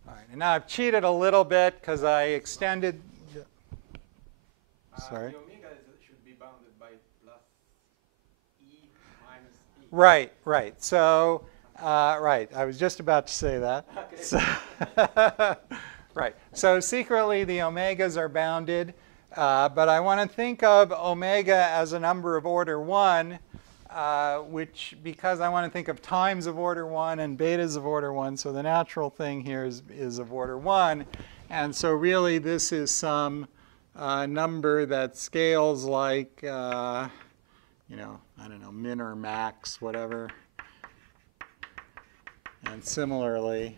All right, and now I've cheated a little bit because I extended. Sorry. The omega should be bounded by plus E minus E. Right, right. So, right, I was just about to say that. Okay. So right. So secretly, the omegas are bounded, but I want to think of omega as a number of order 1. Which, because I want to think of times of order 1 and betas of order 1, so the natural thing here is of order 1. And so really this is some number that scales like, you know, I don't know, min or max, whatever. And similarly,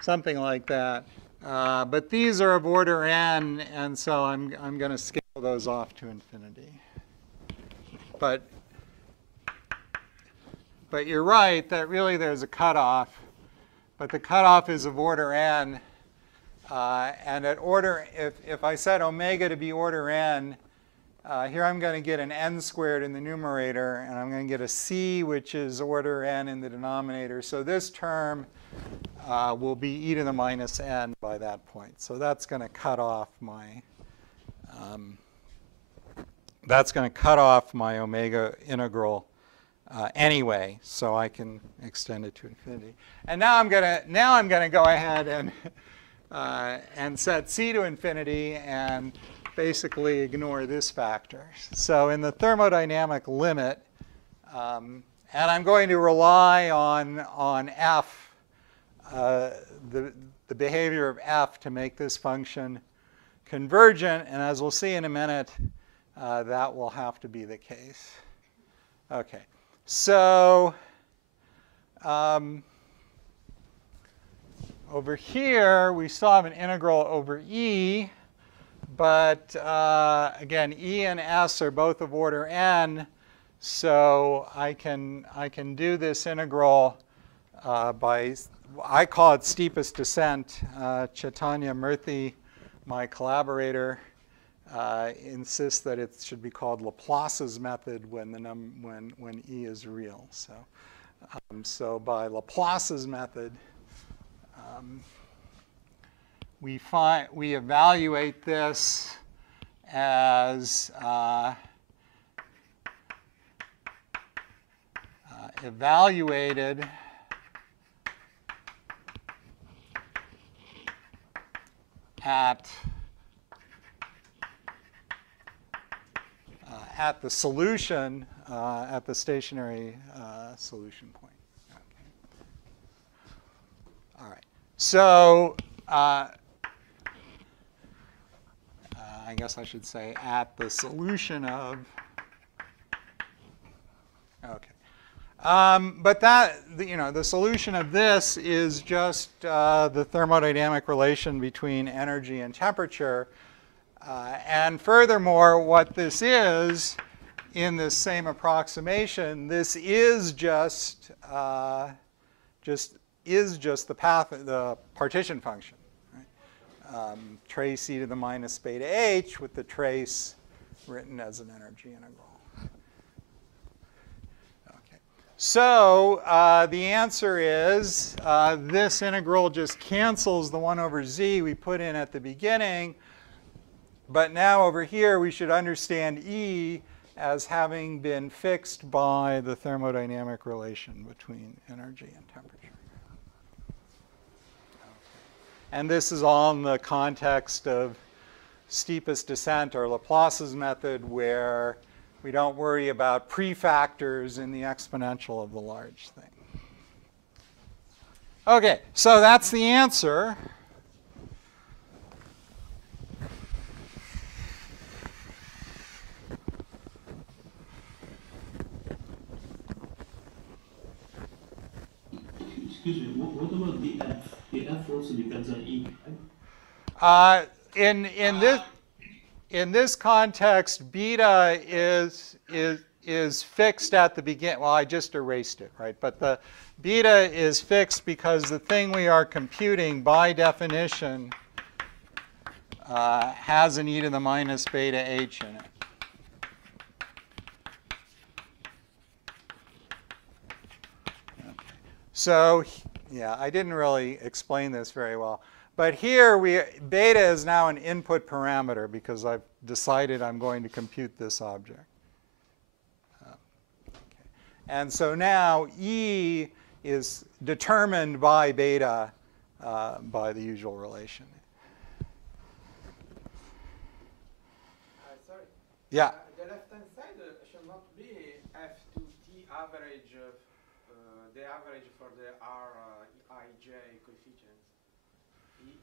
something like that. But these are of order n, and so I'm going to scale those off to infinity. But you're right that really there's a cutoff, but the cutoff is of order n. And at order, if I set omega to be order n, here I'm going to get an n squared in the numerator, and I'm going to get a c, which is order n in the denominator. So this term will be e to the minus n by that point. So that's going to cut off my omega integral anyway, so I can extend it to infinity. And now I'm gonna go ahead and set c to infinity and basically ignore this factor. So in the thermodynamic limit, and I'm going to rely on f, the behavior of f to make this function convergent, and as we'll see in a minute, that will have to be the case. Okay, so over here we still have an integral over e, but again, e and s are both of order n, so I can do this integral by, I call it steepest descent. Chaitanya Murthy, my collaborator, insists that it should be called Laplace's method when e is real. So, so by Laplace's method, we evaluate this as evaluated at at the solution, at the stationary solution point. Okay. All right. So I guess I should say at the solution of. Okay. But that, the solution of this is just the thermodynamic relation between energy and temperature. And furthermore, what this is, in this same approximation, this is just the path, the partition function. Right? Trace e to the minus beta h with the trace written as an energy integral. So the answer is this integral just cancels the 1 over z we put in at the beginning. But now over here, we should understand E as having been fixed by the thermodynamic relation between energy and temperature. And this is all in the context of steepest descent, or Laplace's method, where we don't worry about prefactors in the exponential of the large thing. OK, so that's the answer. Excuse me, what about the F? The F also depends on E, right? In this context, beta is fixed at the beginning. Well, I just erased it, right? But the beta is fixed because the thing we are computing, by definition, has an e to the minus beta h in it. So, yeah, I didn't really explain this very well. But here, beta is now an input parameter because I've decided I'm going to compute this object. Okay. And so now E is determined by beta by the usual relation. Sorry. Yeah. The left-hand side should not be F2T average, the average for the Rij coefficients.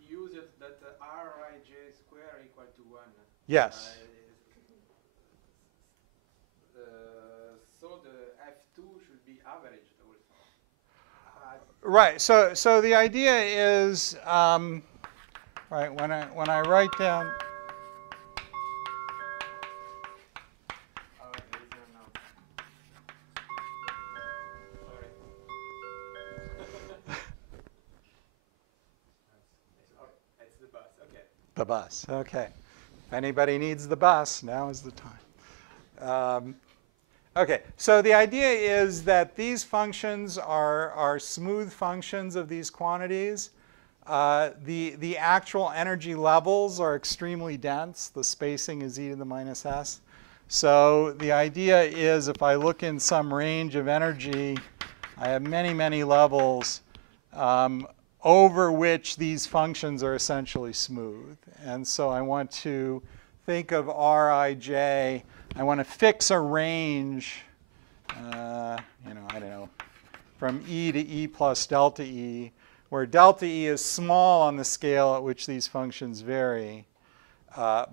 Use it that Rij square equal to 1. Yes. So the F2 should be averaged also. Right. So the idea is, right, when I write down. The bus. Okay. If anybody needs the bus, now is the time. Okay. So the idea is that these functions are smooth functions of these quantities. The actual energy levels are extremely dense. The spacing is e to the minus s. So the idea is if I look in some range of energy, I have many, many levels over which these functions are essentially smooth. And so I want to think of Rij. I want to fix a range, I don't know, from E to E plus delta E, where delta E is small on the scale at which these functions vary,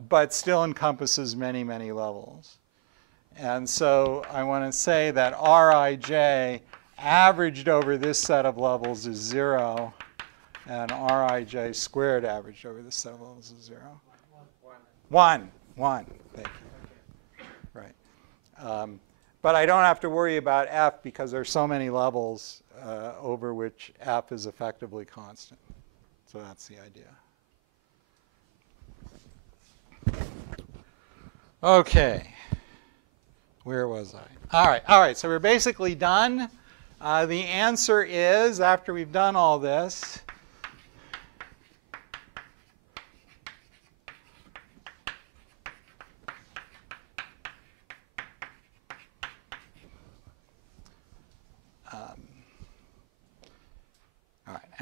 but still encompasses many, many levels. And so I want to say that Rij averaged over this set of levels is 0. And Rij squared averaged over this set of levels is 0. 1. Thank you. Right. But I don't have to worry about f because there are so many levels over which f is effectively constant. So that's the idea. OK. Where was I? All right. So we're basically done. The answer is, after we've done all this,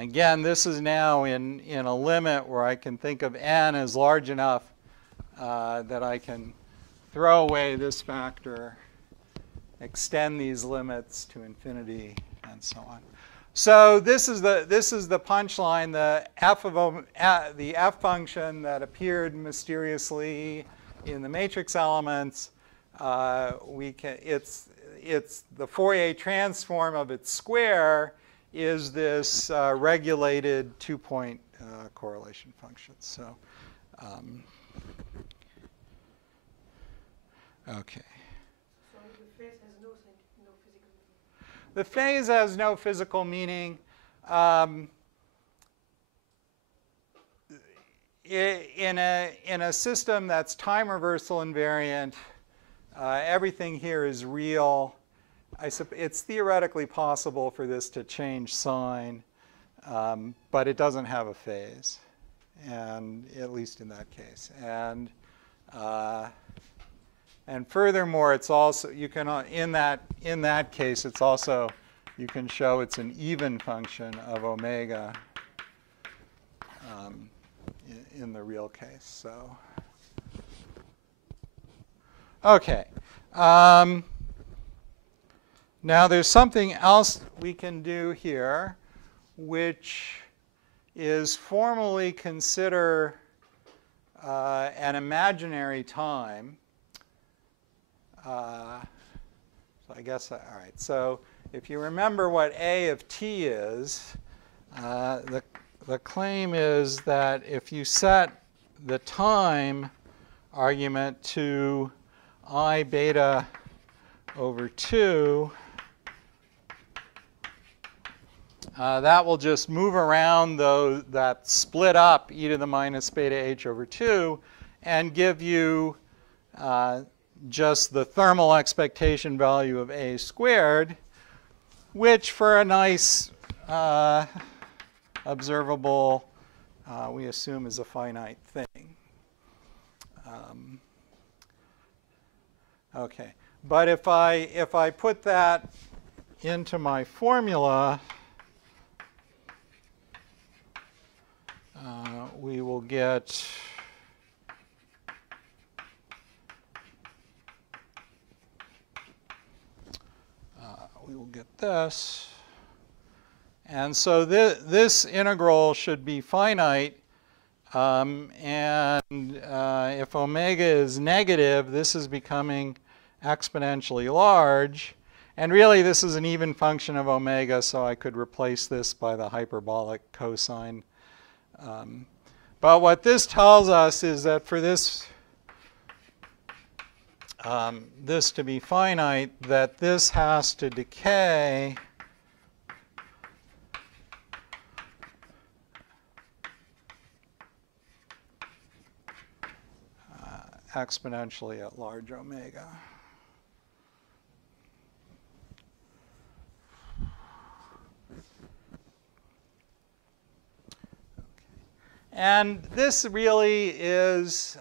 again, this is now in a limit where I can think of n as large enough that I can throw away this factor, extend these limits to infinity, and so on. So this is the punchline. The f function that appeared mysteriously in the matrix elements. It's the Fourier transform of its square is this regulated two-point correlation function. So, okay. So the phase has no physical meaning. The phase has no physical meaning. In a system that's time reversal invariant, everything here is real. It's theoretically possible for this to change sign, but it doesn't have a phase, and at least in that case. And furthermore, it's also you can in that case it's also you can show it's an even function of omega in the real case. So okay. Now there's something else we can do here, which is formally consider an imaginary time. So I guess, all right. So if you remember what A of t is, the claim is that if you set the time argument to I beta over 2, that will just move around that split up e to the minus beta h over 2 and give you just the thermal expectation value of a squared, which for a nice observable, we assume is a finite thing. Okay, but if I put that into my formula, we will get this. And so this integral should be finite. And if omega is negative, this is becoming exponentially large. And really, this is an even function of omega, so I could replace this by the hyperbolic cosine. But what this tells us is that for this this to be finite, that this has to decay exponentially at large omega. And this really is,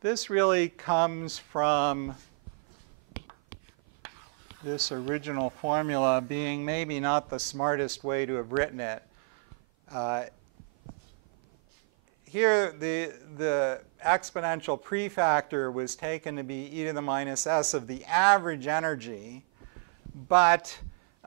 this really comes from this original formula being maybe not the smartest way to have written it. Here, the exponential prefactor was taken to be e to the minus s of the average energy, but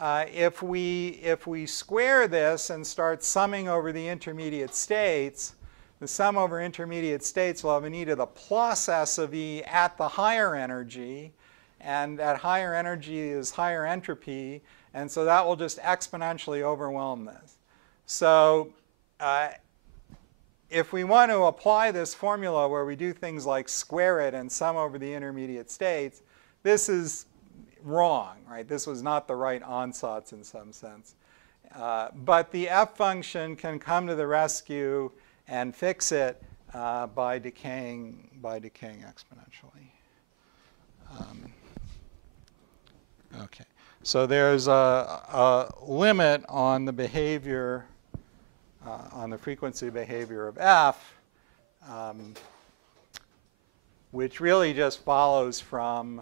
if we square this and start summing over the intermediate states, the sum over intermediate states will have an e to the plus s of e at the higher energy, and at higher energy is higher entropy, and so that will just exponentially overwhelm this. So if we want to apply this formula where we do things like square it and sum over the intermediate states, this is wrong, right? This was not the right ansatz in some sense. But the f function can come to the rescue and fix it by decaying exponentially. Okay, so there's a limit on the behavior, on the frequency behavior of f, which really just follows from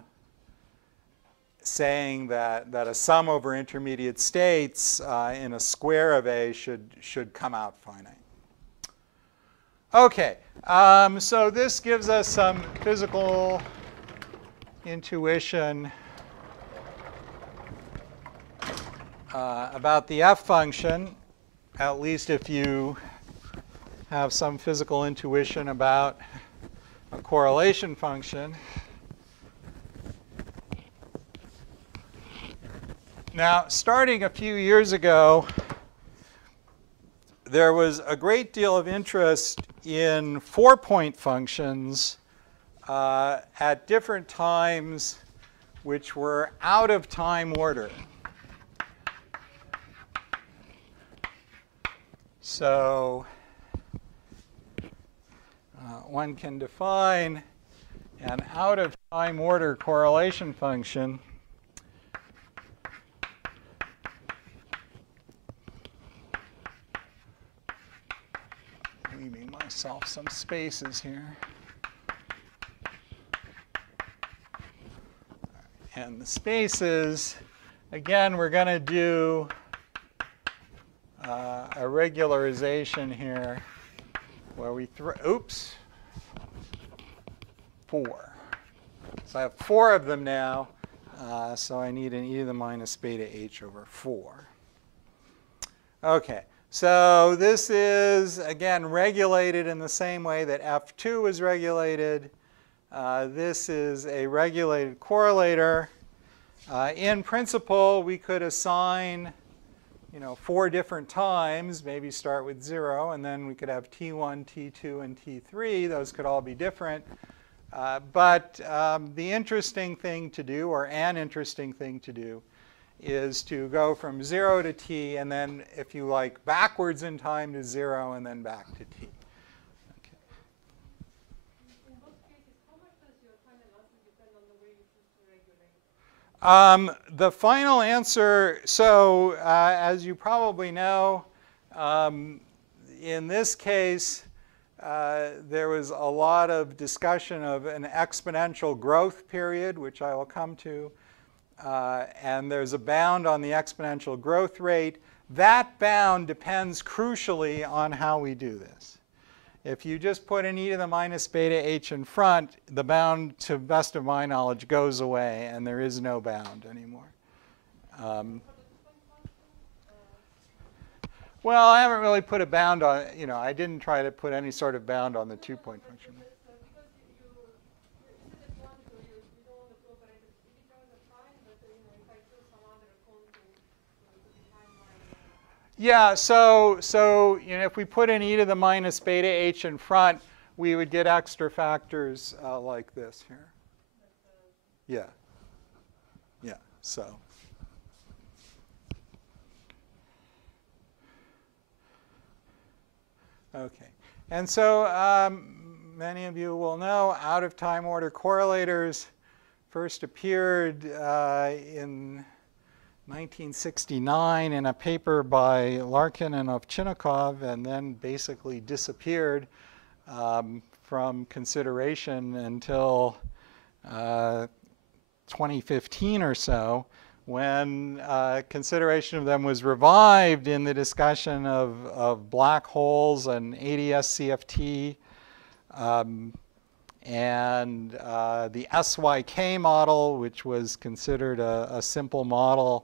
saying that a sum over intermediate states in a square of A should come out finite. Okay, So this gives us some physical intuition about the f function, at least if you have some physical intuition about a correlation function. Now, starting a few years ago, there was a great deal of interest in 4-point functions at different times which were out of time order. So one can define an out of time order correlation function leaving myself some spaces here. And the spaces, again, we're going to do a regularization here where we throw, oops, 4. So I have 4 of them now, so I need an e to the minus beta h over 4. Okay, so this is, again, regulated in the same way that F2 is regulated. This is a regulated correlator. In principle, we could assign 4 different times, maybe start with 0, and then we could have T1, T2, and T3. Those could all be different. But the interesting thing to do, or an interesting thing to do, is to go from 0 to T, and then, if you like, backwards in time to 0, and then back to T. Okay. In both cases, how much does your final answer depend on the way you choose to regulate? The final answer, so as you probably know, in this case, there was a lot of discussion of an exponential growth period, which I will come to. And there's a bound on the exponential growth rate. That bound depends crucially on how we do this. If you just put an e to the minus beta h in front, the bound, to best of my knowledge, goes away, and there is no bound anymore. Well, I haven't really put a bound on, I didn't try to put any sort of bound on the 2-point function. Yeah, so if we put an e to the minus beta h in front, we would get extra factors like this here. Yeah. Yeah, so. Okay. And so many of you will know out-of-time order correlators first appeared in 1969 in a paper by Larkin and Ovchinnikov, and then basically disappeared from consideration until 2015 or so, when consideration of them was revived in the discussion of black holes and ADS-CFT and the SYK model, which was considered a simple model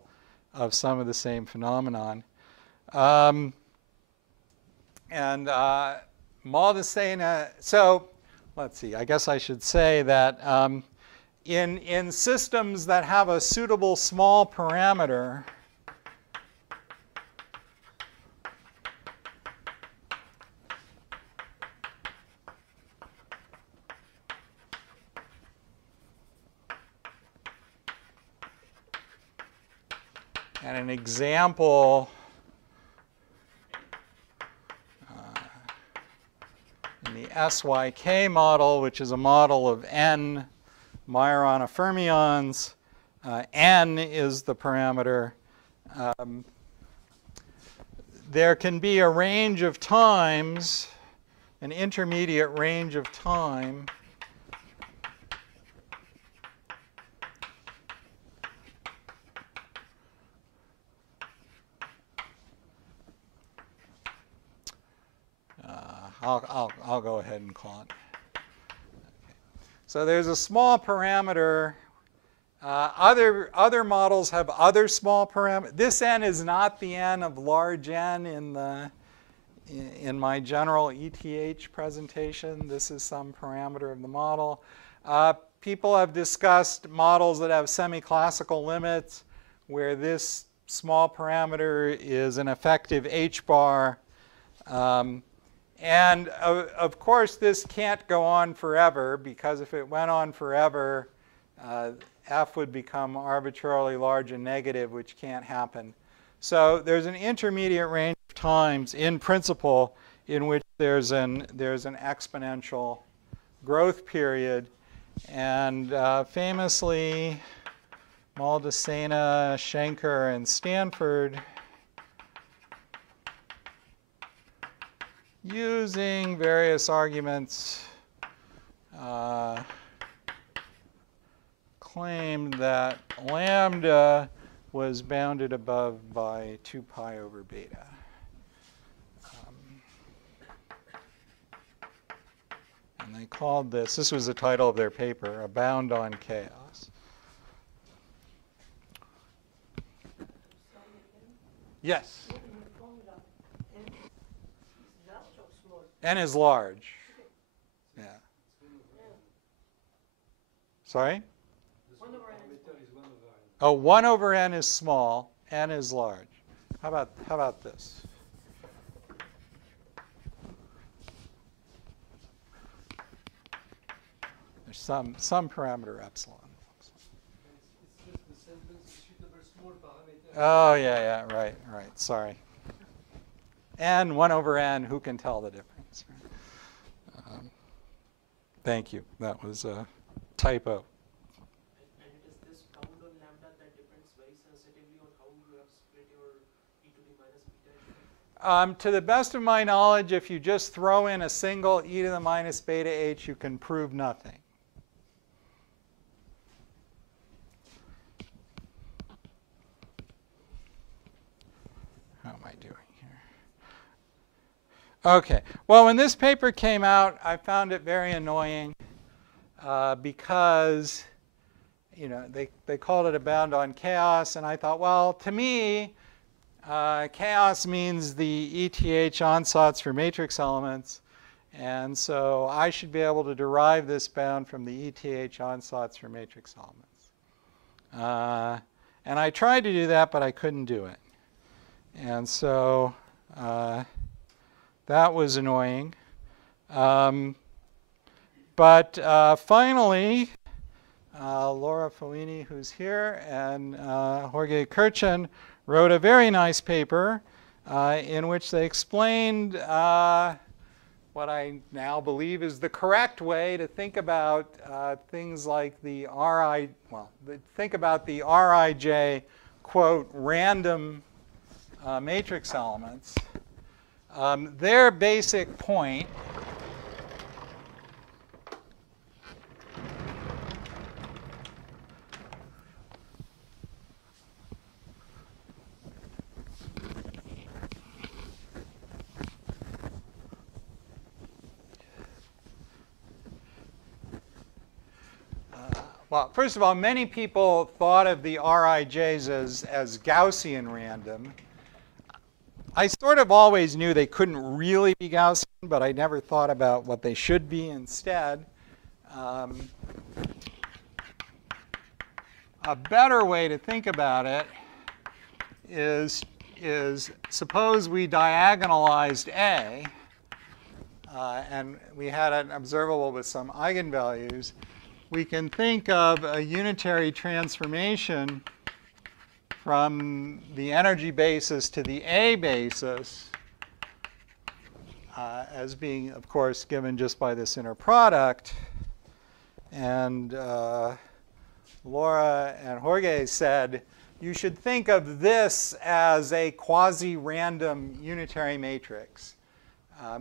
of some of the same phenomenon. And Maldacena, so let's see, I guess I should say that in systems that have a suitable small parameter, and an example in the SYK model, which is a model of n Majorana fermions, n is the parameter. There can be a range of times, an intermediate range of time, I'll go ahead and call it. Okay. So there's a small parameter. Other models have other small parameters. This n is not the n of large n in my general ETH presentation. This is some parameter of the model. People have discussed models that have semi-classical limits where this small parameter is an effective h-bar. And of course, this can't go on forever, because if it went on forever, f would become arbitrarily large and negative, which can't happen. So there's an intermediate range of times, in principle, in which there's an exponential growth period. And famously, Maldacena, Schenker, and Stanford, using various arguments, claimed that lambda was bounded above by 2 pi over beta. And they called this was the title of their paper, A Bound on Chaos. Yes? N is large. Yeah. Sorry? 1 over n is small, n is large. How about this? There's some parameter epsilon. Oh yeah, right. Sorry. N 1 over n. Who can tell the difference? Thank you. That was a typo. And it is this bound on lambda that depends very sensitively on how you have split your e to the minus beta? To the best of my knowledge, if you just throw in a single e to the minus beta h, you can prove nothing. How am I doing here? Okay. Well, when this paper came out, I found it very annoying because, they called it a bound on chaos, and I thought, well, to me, chaos means the ETH ansatz for matrix elements, and so I should be able to derive this bound from the ETH ansatz for matrix elements. And I tried to do that, but I couldn't do it. And so that was annoying. But finally, Laura Follini, who's here, and Jorge Kirchen wrote a very nice paper in which they explained what I now believe is the correct way to think about things like the think about the Rij, quote, random matrix elements. Their basic point well, first of all, many people thought of the Rijs as Gaussian random. I sort of always knew they couldn't really be Gaussian, but I never thought about what they should be instead. A better way to think about it is suppose we diagonalized A, and we had an observable with some eigenvalues. We can think of a unitary transformation from the energy basis to the A basis as being, of course, given just by this inner product. And Laura and Jorge said, you should think of this as a quasi-random unitary matrix.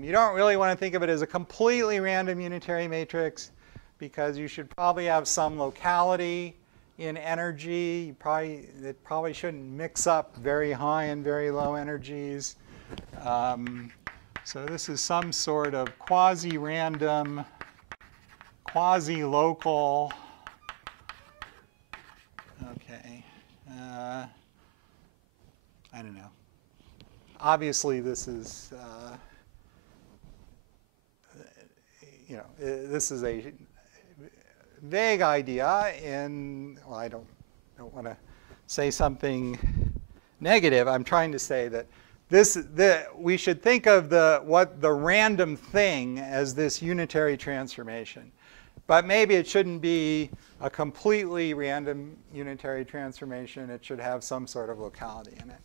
You don't really want to think of it as a completely random unitary matrix, because you should probably have some locality in energy. It probably shouldn't mix up very high and very low energies. So this is some sort of quasi-random, quasi-local, okay, I don't know. Obviously this is, this is a vague idea in, well, I don't want to say something negative. I'm trying to say that we should think of the random thing as this unitary transformation. But maybe it shouldn't be a completely random unitary transformation. It should have some sort of locality in it.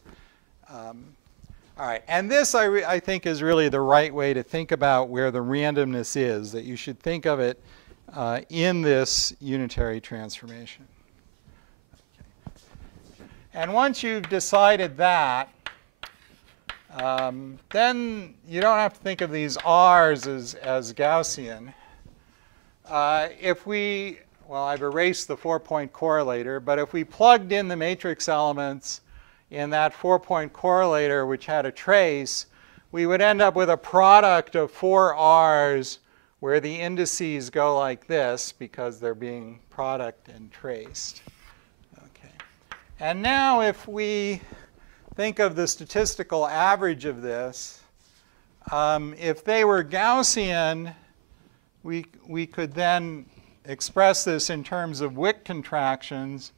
All right, and this I think is really the right way to think about where the randomness is, that you should think of it in this unitary transformation. Okay. And once you've decided that, then you don't have to think of these R's as Gaussian. Well, I've erased the 4-point correlator, but if we plugged in the matrix elements in that 4-point correlator, which had a trace, we would end up with a product of 4 R's where the indices go like this because they're being product and traced. Okay. And now if we think of the statistical average of this, if they were Gaussian, we could then express this in terms of Wick contractions,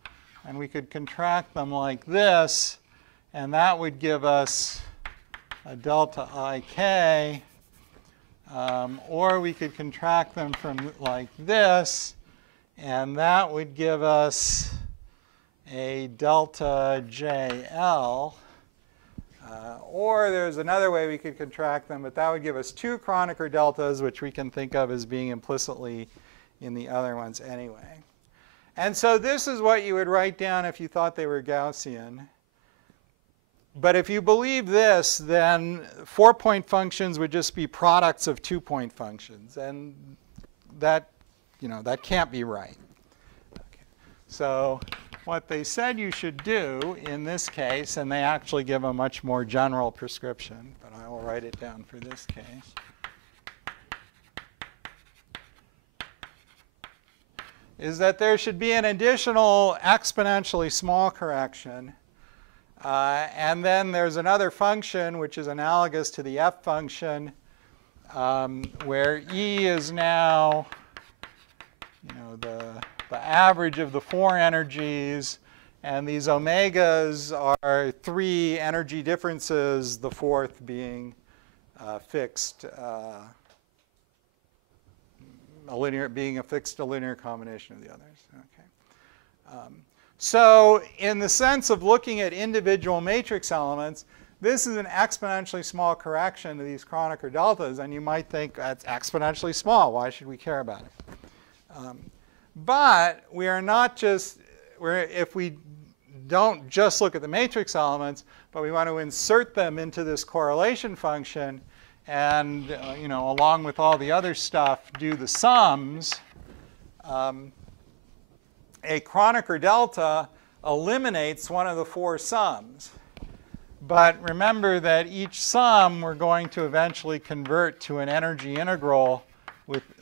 and we could contract them like this, and that would give us a delta IK, or we could contract them from like this, and that would give us a delta JL. Or there's another way we could contract them, but that would give us 2 Kronecker deltas, which we can think of as being implicitly in the other ones anyway. And so this is what you would write down if you thought they were Gaussian. But if you believe this, then 4-point functions would just be products of 2-point functions. And that, that can't be right. Okay. So what they said you should do in this case, and they actually give a much more general prescription, but I will write it down for this case. Is that there should be an additional exponentially small correction. And then there's another function which is analogous to the f function, where E is now the average of the 4 energies, and these omegas are 3 energy differences, the 4th being fixed, a linear combination of the others. Okay. So in the sense of looking at individual matrix elements, this is an exponentially small correction to these Kronecker deltas, and you might think that's exponentially small. Why should we care about it? But we are not just, if we don't just look at the matrix elements, but we want to insert them into this correlation function and, along with all the other stuff, do the sums, a Kronecker delta eliminates one of the 4 sums. But remember that each sum we're going to eventually convert to an energy integral,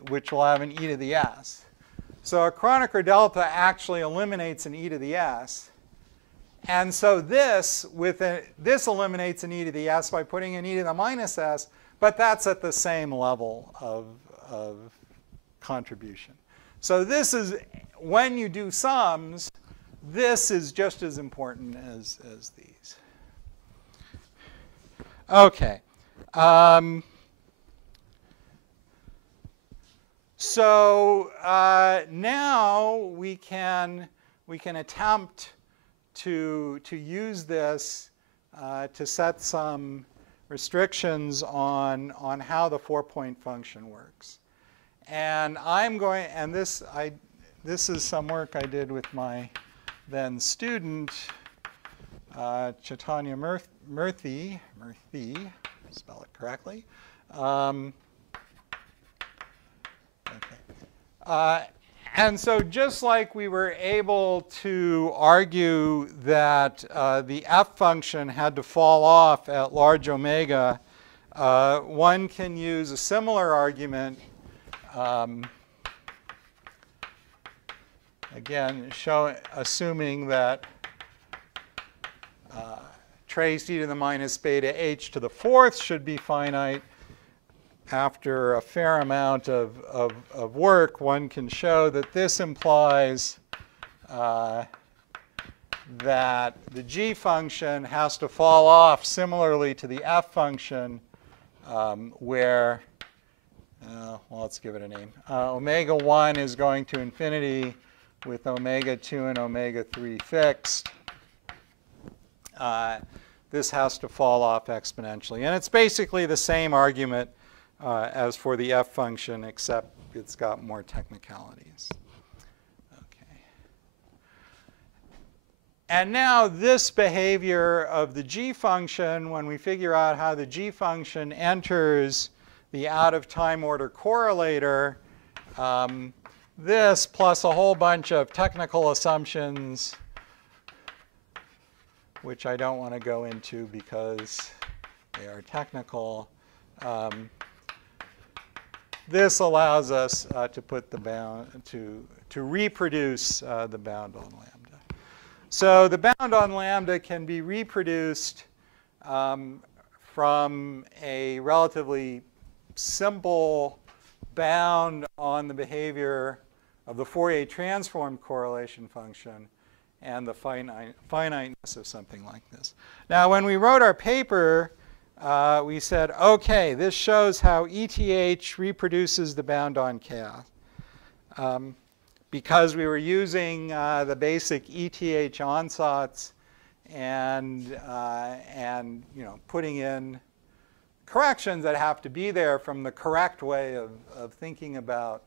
which will have an e to the s. So a Kronecker delta actually eliminates an e to the s. And so this eliminates an e to the s by putting an e to the minus s, but that's at the same level of contribution. So this is, when you do sums, this is just as important as these. Okay. So now we can attempt to use this to set some restrictions on how the 4-point function works. And this is some work I did with my then student, Chaitanya Murthy, spell it correctly. And so just like we were able to argue that the f function had to fall off at large omega one can use a similar argument, again, assuming that trace e to the minus beta h to the fourth should be finite. After a fair amount of work, one can show that this implies that the g function has to fall off similarly to the f function, where, well, let's give it a name. Omega 1 is going to infinity with omega 2 and omega 3 fixed. This has to fall off exponentially. And it's basically the same argument as for the f function, except it's got more technicalities. Okay. And now this behavior of the g function, when we figure out how the g function enters the out-of-time order correlator, this plus a whole bunch of technical assumptions, which I don't want to go into because they are technical. This allows us to put the bound, to reproduce the bound on lambda. So the bound on lambda can be reproduced from a relatively simple bound on the behavior of the Fourier transform correlation function and the finiteness of something like this. Now, when we wrote our paper, we said, OK, this shows how ETH reproduces the bound on chaos. Because we were using the basic ETH ansatz and putting in corrections that have to be there from the correct way of thinking about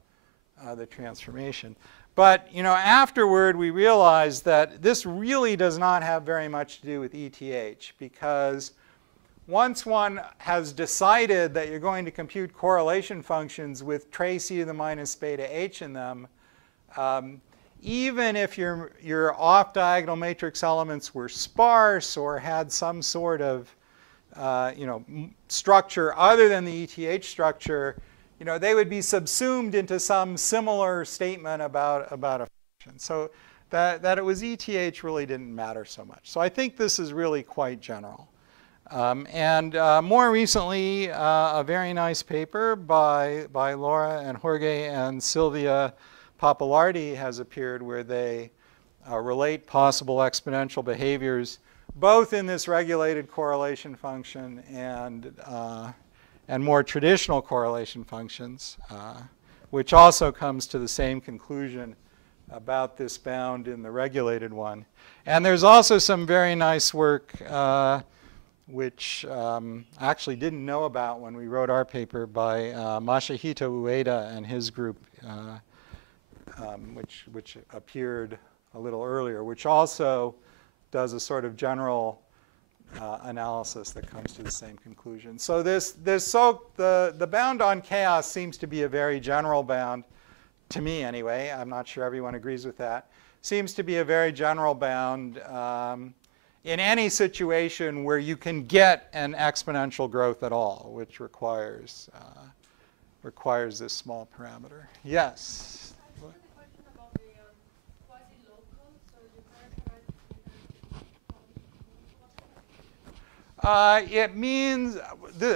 the transformation. But afterward, we realized that this really does not have very much to do with ETH, because once one has decided that you're going to compute correlation functions with trace e to the minus beta h in them, even if your off-diagonal matrix elements were sparse or had some sort of structure other than the ETH structure, they would be subsumed into some similar statement about a function. So that it was ETH really didn't matter so much. So I think this is really quite general. And more recently, a very nice paper by Laura and Jorge and Silvia Papalardi has appeared where they relate possible exponential behaviors both in this regulated correlation function and more traditional correlation functions, which also comes to the same conclusion about this bound in the regulated one. And there's also some very nice work which I actually didn't know about when we wrote our paper by Masahito Ueda and his group, which appeared a little earlier, which also does a sort of general analysis that comes to the same conclusion. So the bound on chaos seems to be a very general bound, to me anyway. I'm not sure everyone agrees with that. Seems to be a very general bound in any situation where you can get an exponential growth at all, which requires this small parameter. Yes? I just had a question about the quasi-local. So you characterize It means,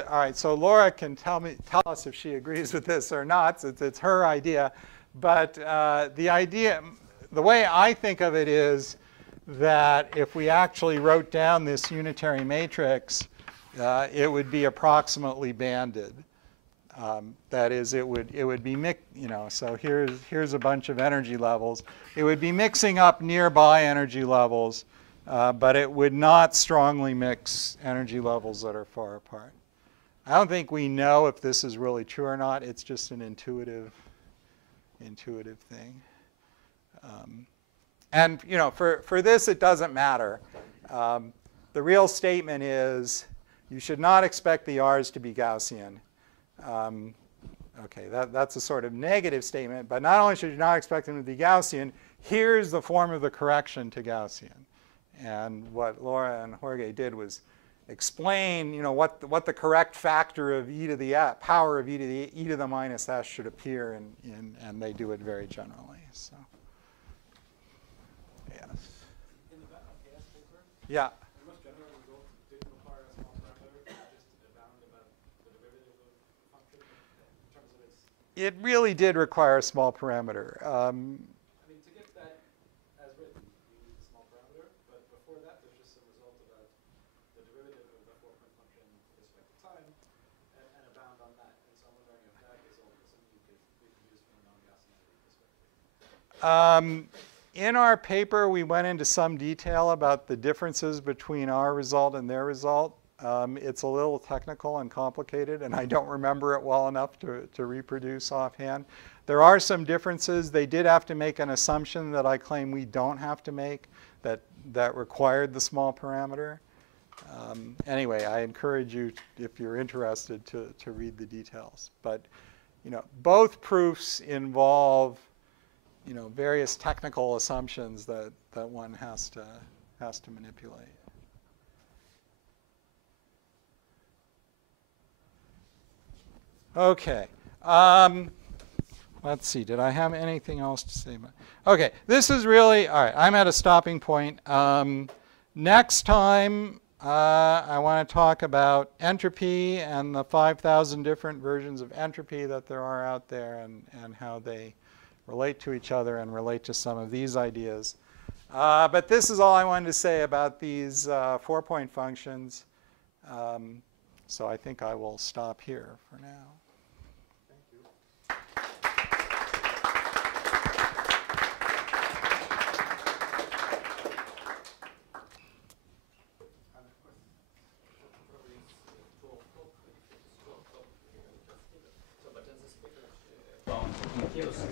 all right, so Laura can tell us if she agrees with this or not. It's her idea. But the way I think of it is that if we actually wrote down this unitary matrix, it would be approximately banded. That is, it would be so here's a bunch of energy levels. It would be mixing up nearby energy levels, but it would not strongly mix energy levels that are far apart. I don't think we know if this is really true or not. It's just an intuitive thing. And for this, it doesn't matter. The real statement is you should not expect the R's to be Gaussian. Okay, that's a sort of negative statement. But not only should you not expect them to be Gaussian, here's the form of the correction to Gaussian. And what Laura and Jorge did was explain, what the correct factor of e to the power of e to the minus s should appear, and they do it very generally. So, yes. In the gas paper, Yeah. the most general result didn't require a small parameter, just to bound about the derivative of the function in terms of its. It really did require a small parameter. I mean, to get that as written, you need a small parameter, but before that, there's just some result about the derivative of the four-point function with respect to time, and a bound on that. And so I'm wondering if that result is something you could reproduce from a non-Gaussian perspective. In our paper, we went into some detail about the differences between our result and their result. It's a little technical and complicated, and I don't remember it well enough to reproduce offhand. There are some differences. They did have to make an assumption that I claim we don't have to make, that required the small parameter. Anyway, I encourage you, if you're interested, to read the details. But both proofs involve various technical assumptions that one has to manipulate. Okay. Let's see. Did I have anything else to say about? Okay. This is really all right. I'm at a stopping point. Next time, I want to talk about entropy and the 5,000 different versions of entropy that there are out there, and how they relate to each other and relate to some of these ideas. But this is all I wanted to say about these 4-point functions. So I think I will stop here for now.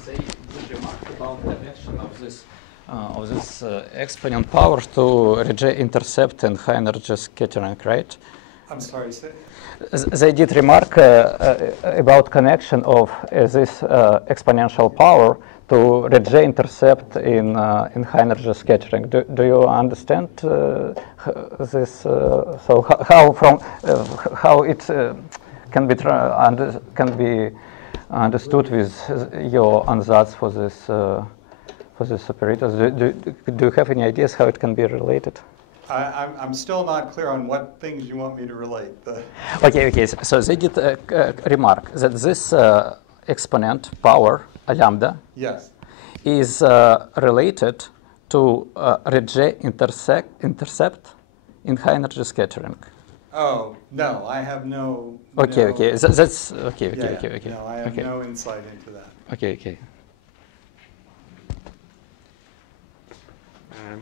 They did remark about connection of this exponent power to Rj intercept and high energy scattering, right? I'm sorry, say. They did remark about connection of this exponential power to Rj intercept in high energy scattering. Do you understand this? So how it can be understood with your ansatz for this operators? Do you have any ideas how it can be related? I'm still not clear on what things you want me to relate. Okay. So they did remark that this exponent power lambda, yes, is related to Rj intercept in high energy scattering. Oh, no, I have no. Okay. That's okay. No, I have no insight into that. Okay.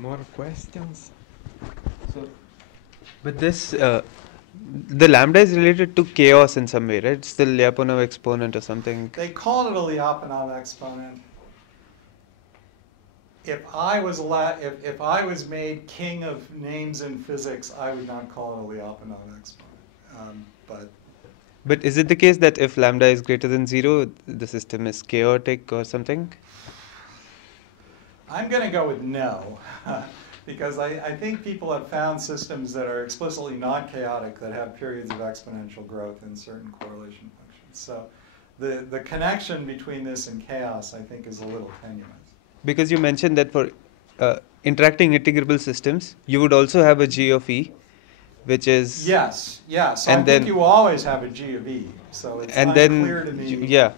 More questions? But this, the lambda is related to chaos in some way, right? It's the Lyapunov exponent or something. They call it a Lyapunov exponent. If I was made king of names in physics, I would not call it a Lyapunov exponent. But is it the case that if lambda is greater than 0, the system is chaotic or something? I'm going to go with no, because I think people have found systems that are explicitly not chaotic that have periods of exponential growth in certain correlation functions. So the connection between this and chaos, I think, is a little tenuous. Because you mentioned that for interacting integrable systems, you would also have a G of E, which is... Yes. So I think you always have a G of E. So it's unclear to me. Yeah.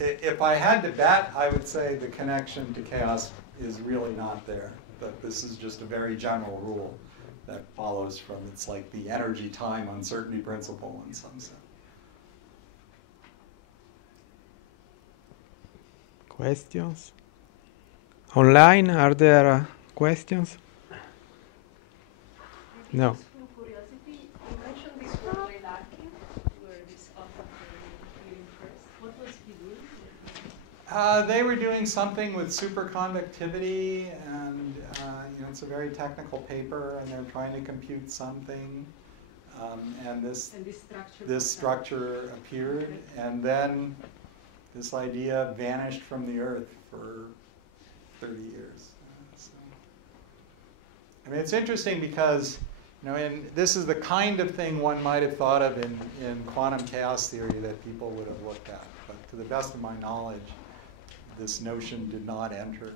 If I had to bet, I would say the connection to chaos is really not there. But this is just a very general rule that follows from, it's like the energy time uncertainty principle in some sense. Questions? Online, are there questions? No. Just from curiosity, you mentioned this Roy Larkin, where this author came first. What was he doing? They were doing something with superconductivity, and it's a very technical paper, and they're trying to compute something. And this structure appeared, and then this idea vanished from the Earth for 30 years. I mean, it's interesting because And this is the kind of thing one might have thought of in quantum chaos theory that people would have looked at. But to the best of my knowledge, this notion did not enter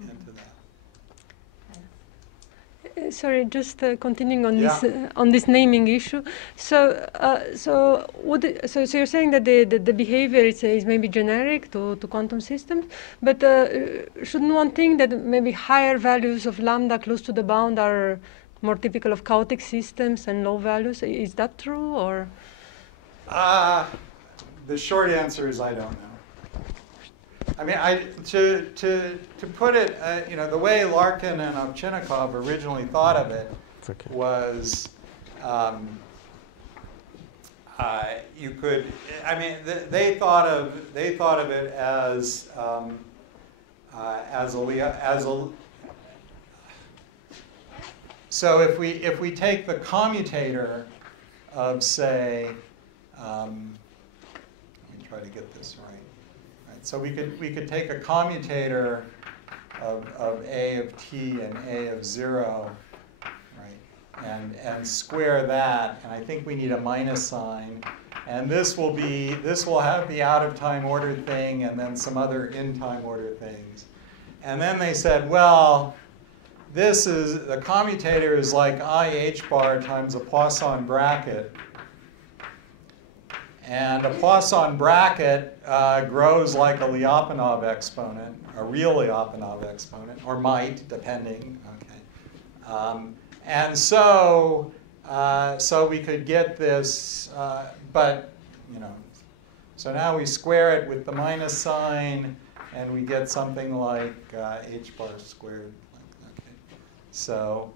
into that. Sorry, just continuing on this naming issue. So, so you're saying that the behavior is maybe generic to quantum systems, but shouldn't one think that maybe higher values of lambda close to the bound are more typical of chaotic systems and low values? Is that true, or? The short answer is I don't know. I mean, to put it, the way Larkin and Ovchinnikov originally thought of it was, you could. I mean, they thought of it as a. So if we take the commutator of, say, let me try to get this right. So we could take a commutator of A of t and A of 0, right, and square that. And I think we need a minus sign. And this will have the out of time order thing and then some other in time order things. And then they said, well, the commutator is like IH bar times a Poisson bracket. And a Poisson bracket grows like a Lyapunov exponent, a real Lyapunov exponent, or might, depending. Okay, and so we could get this, but so now we square it with the minus sign, and we get something like h bar squared. Okay, so,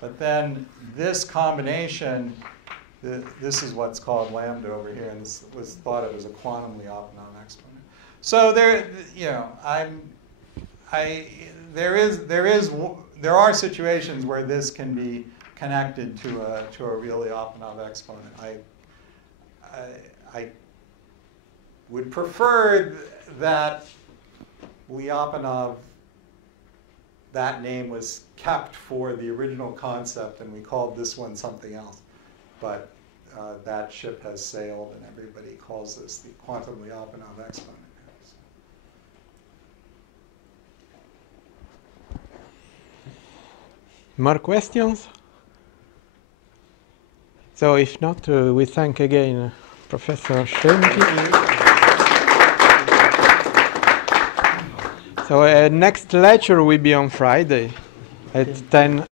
but then this combination. This is what's called lambda over here, and this was thought of as a quantum Lyapunov exponent. So there are situations where this can be connected to a real Lyapunov exponent. I would prefer that Lyapunov, that name was kept for the original concept, and we called this one something else. But that ship has sailed, and everybody calls this the quantum Lyapunov exponent. More questions? So if not, we thank again Professor Srednicki. So next lecture will be on Friday at 10.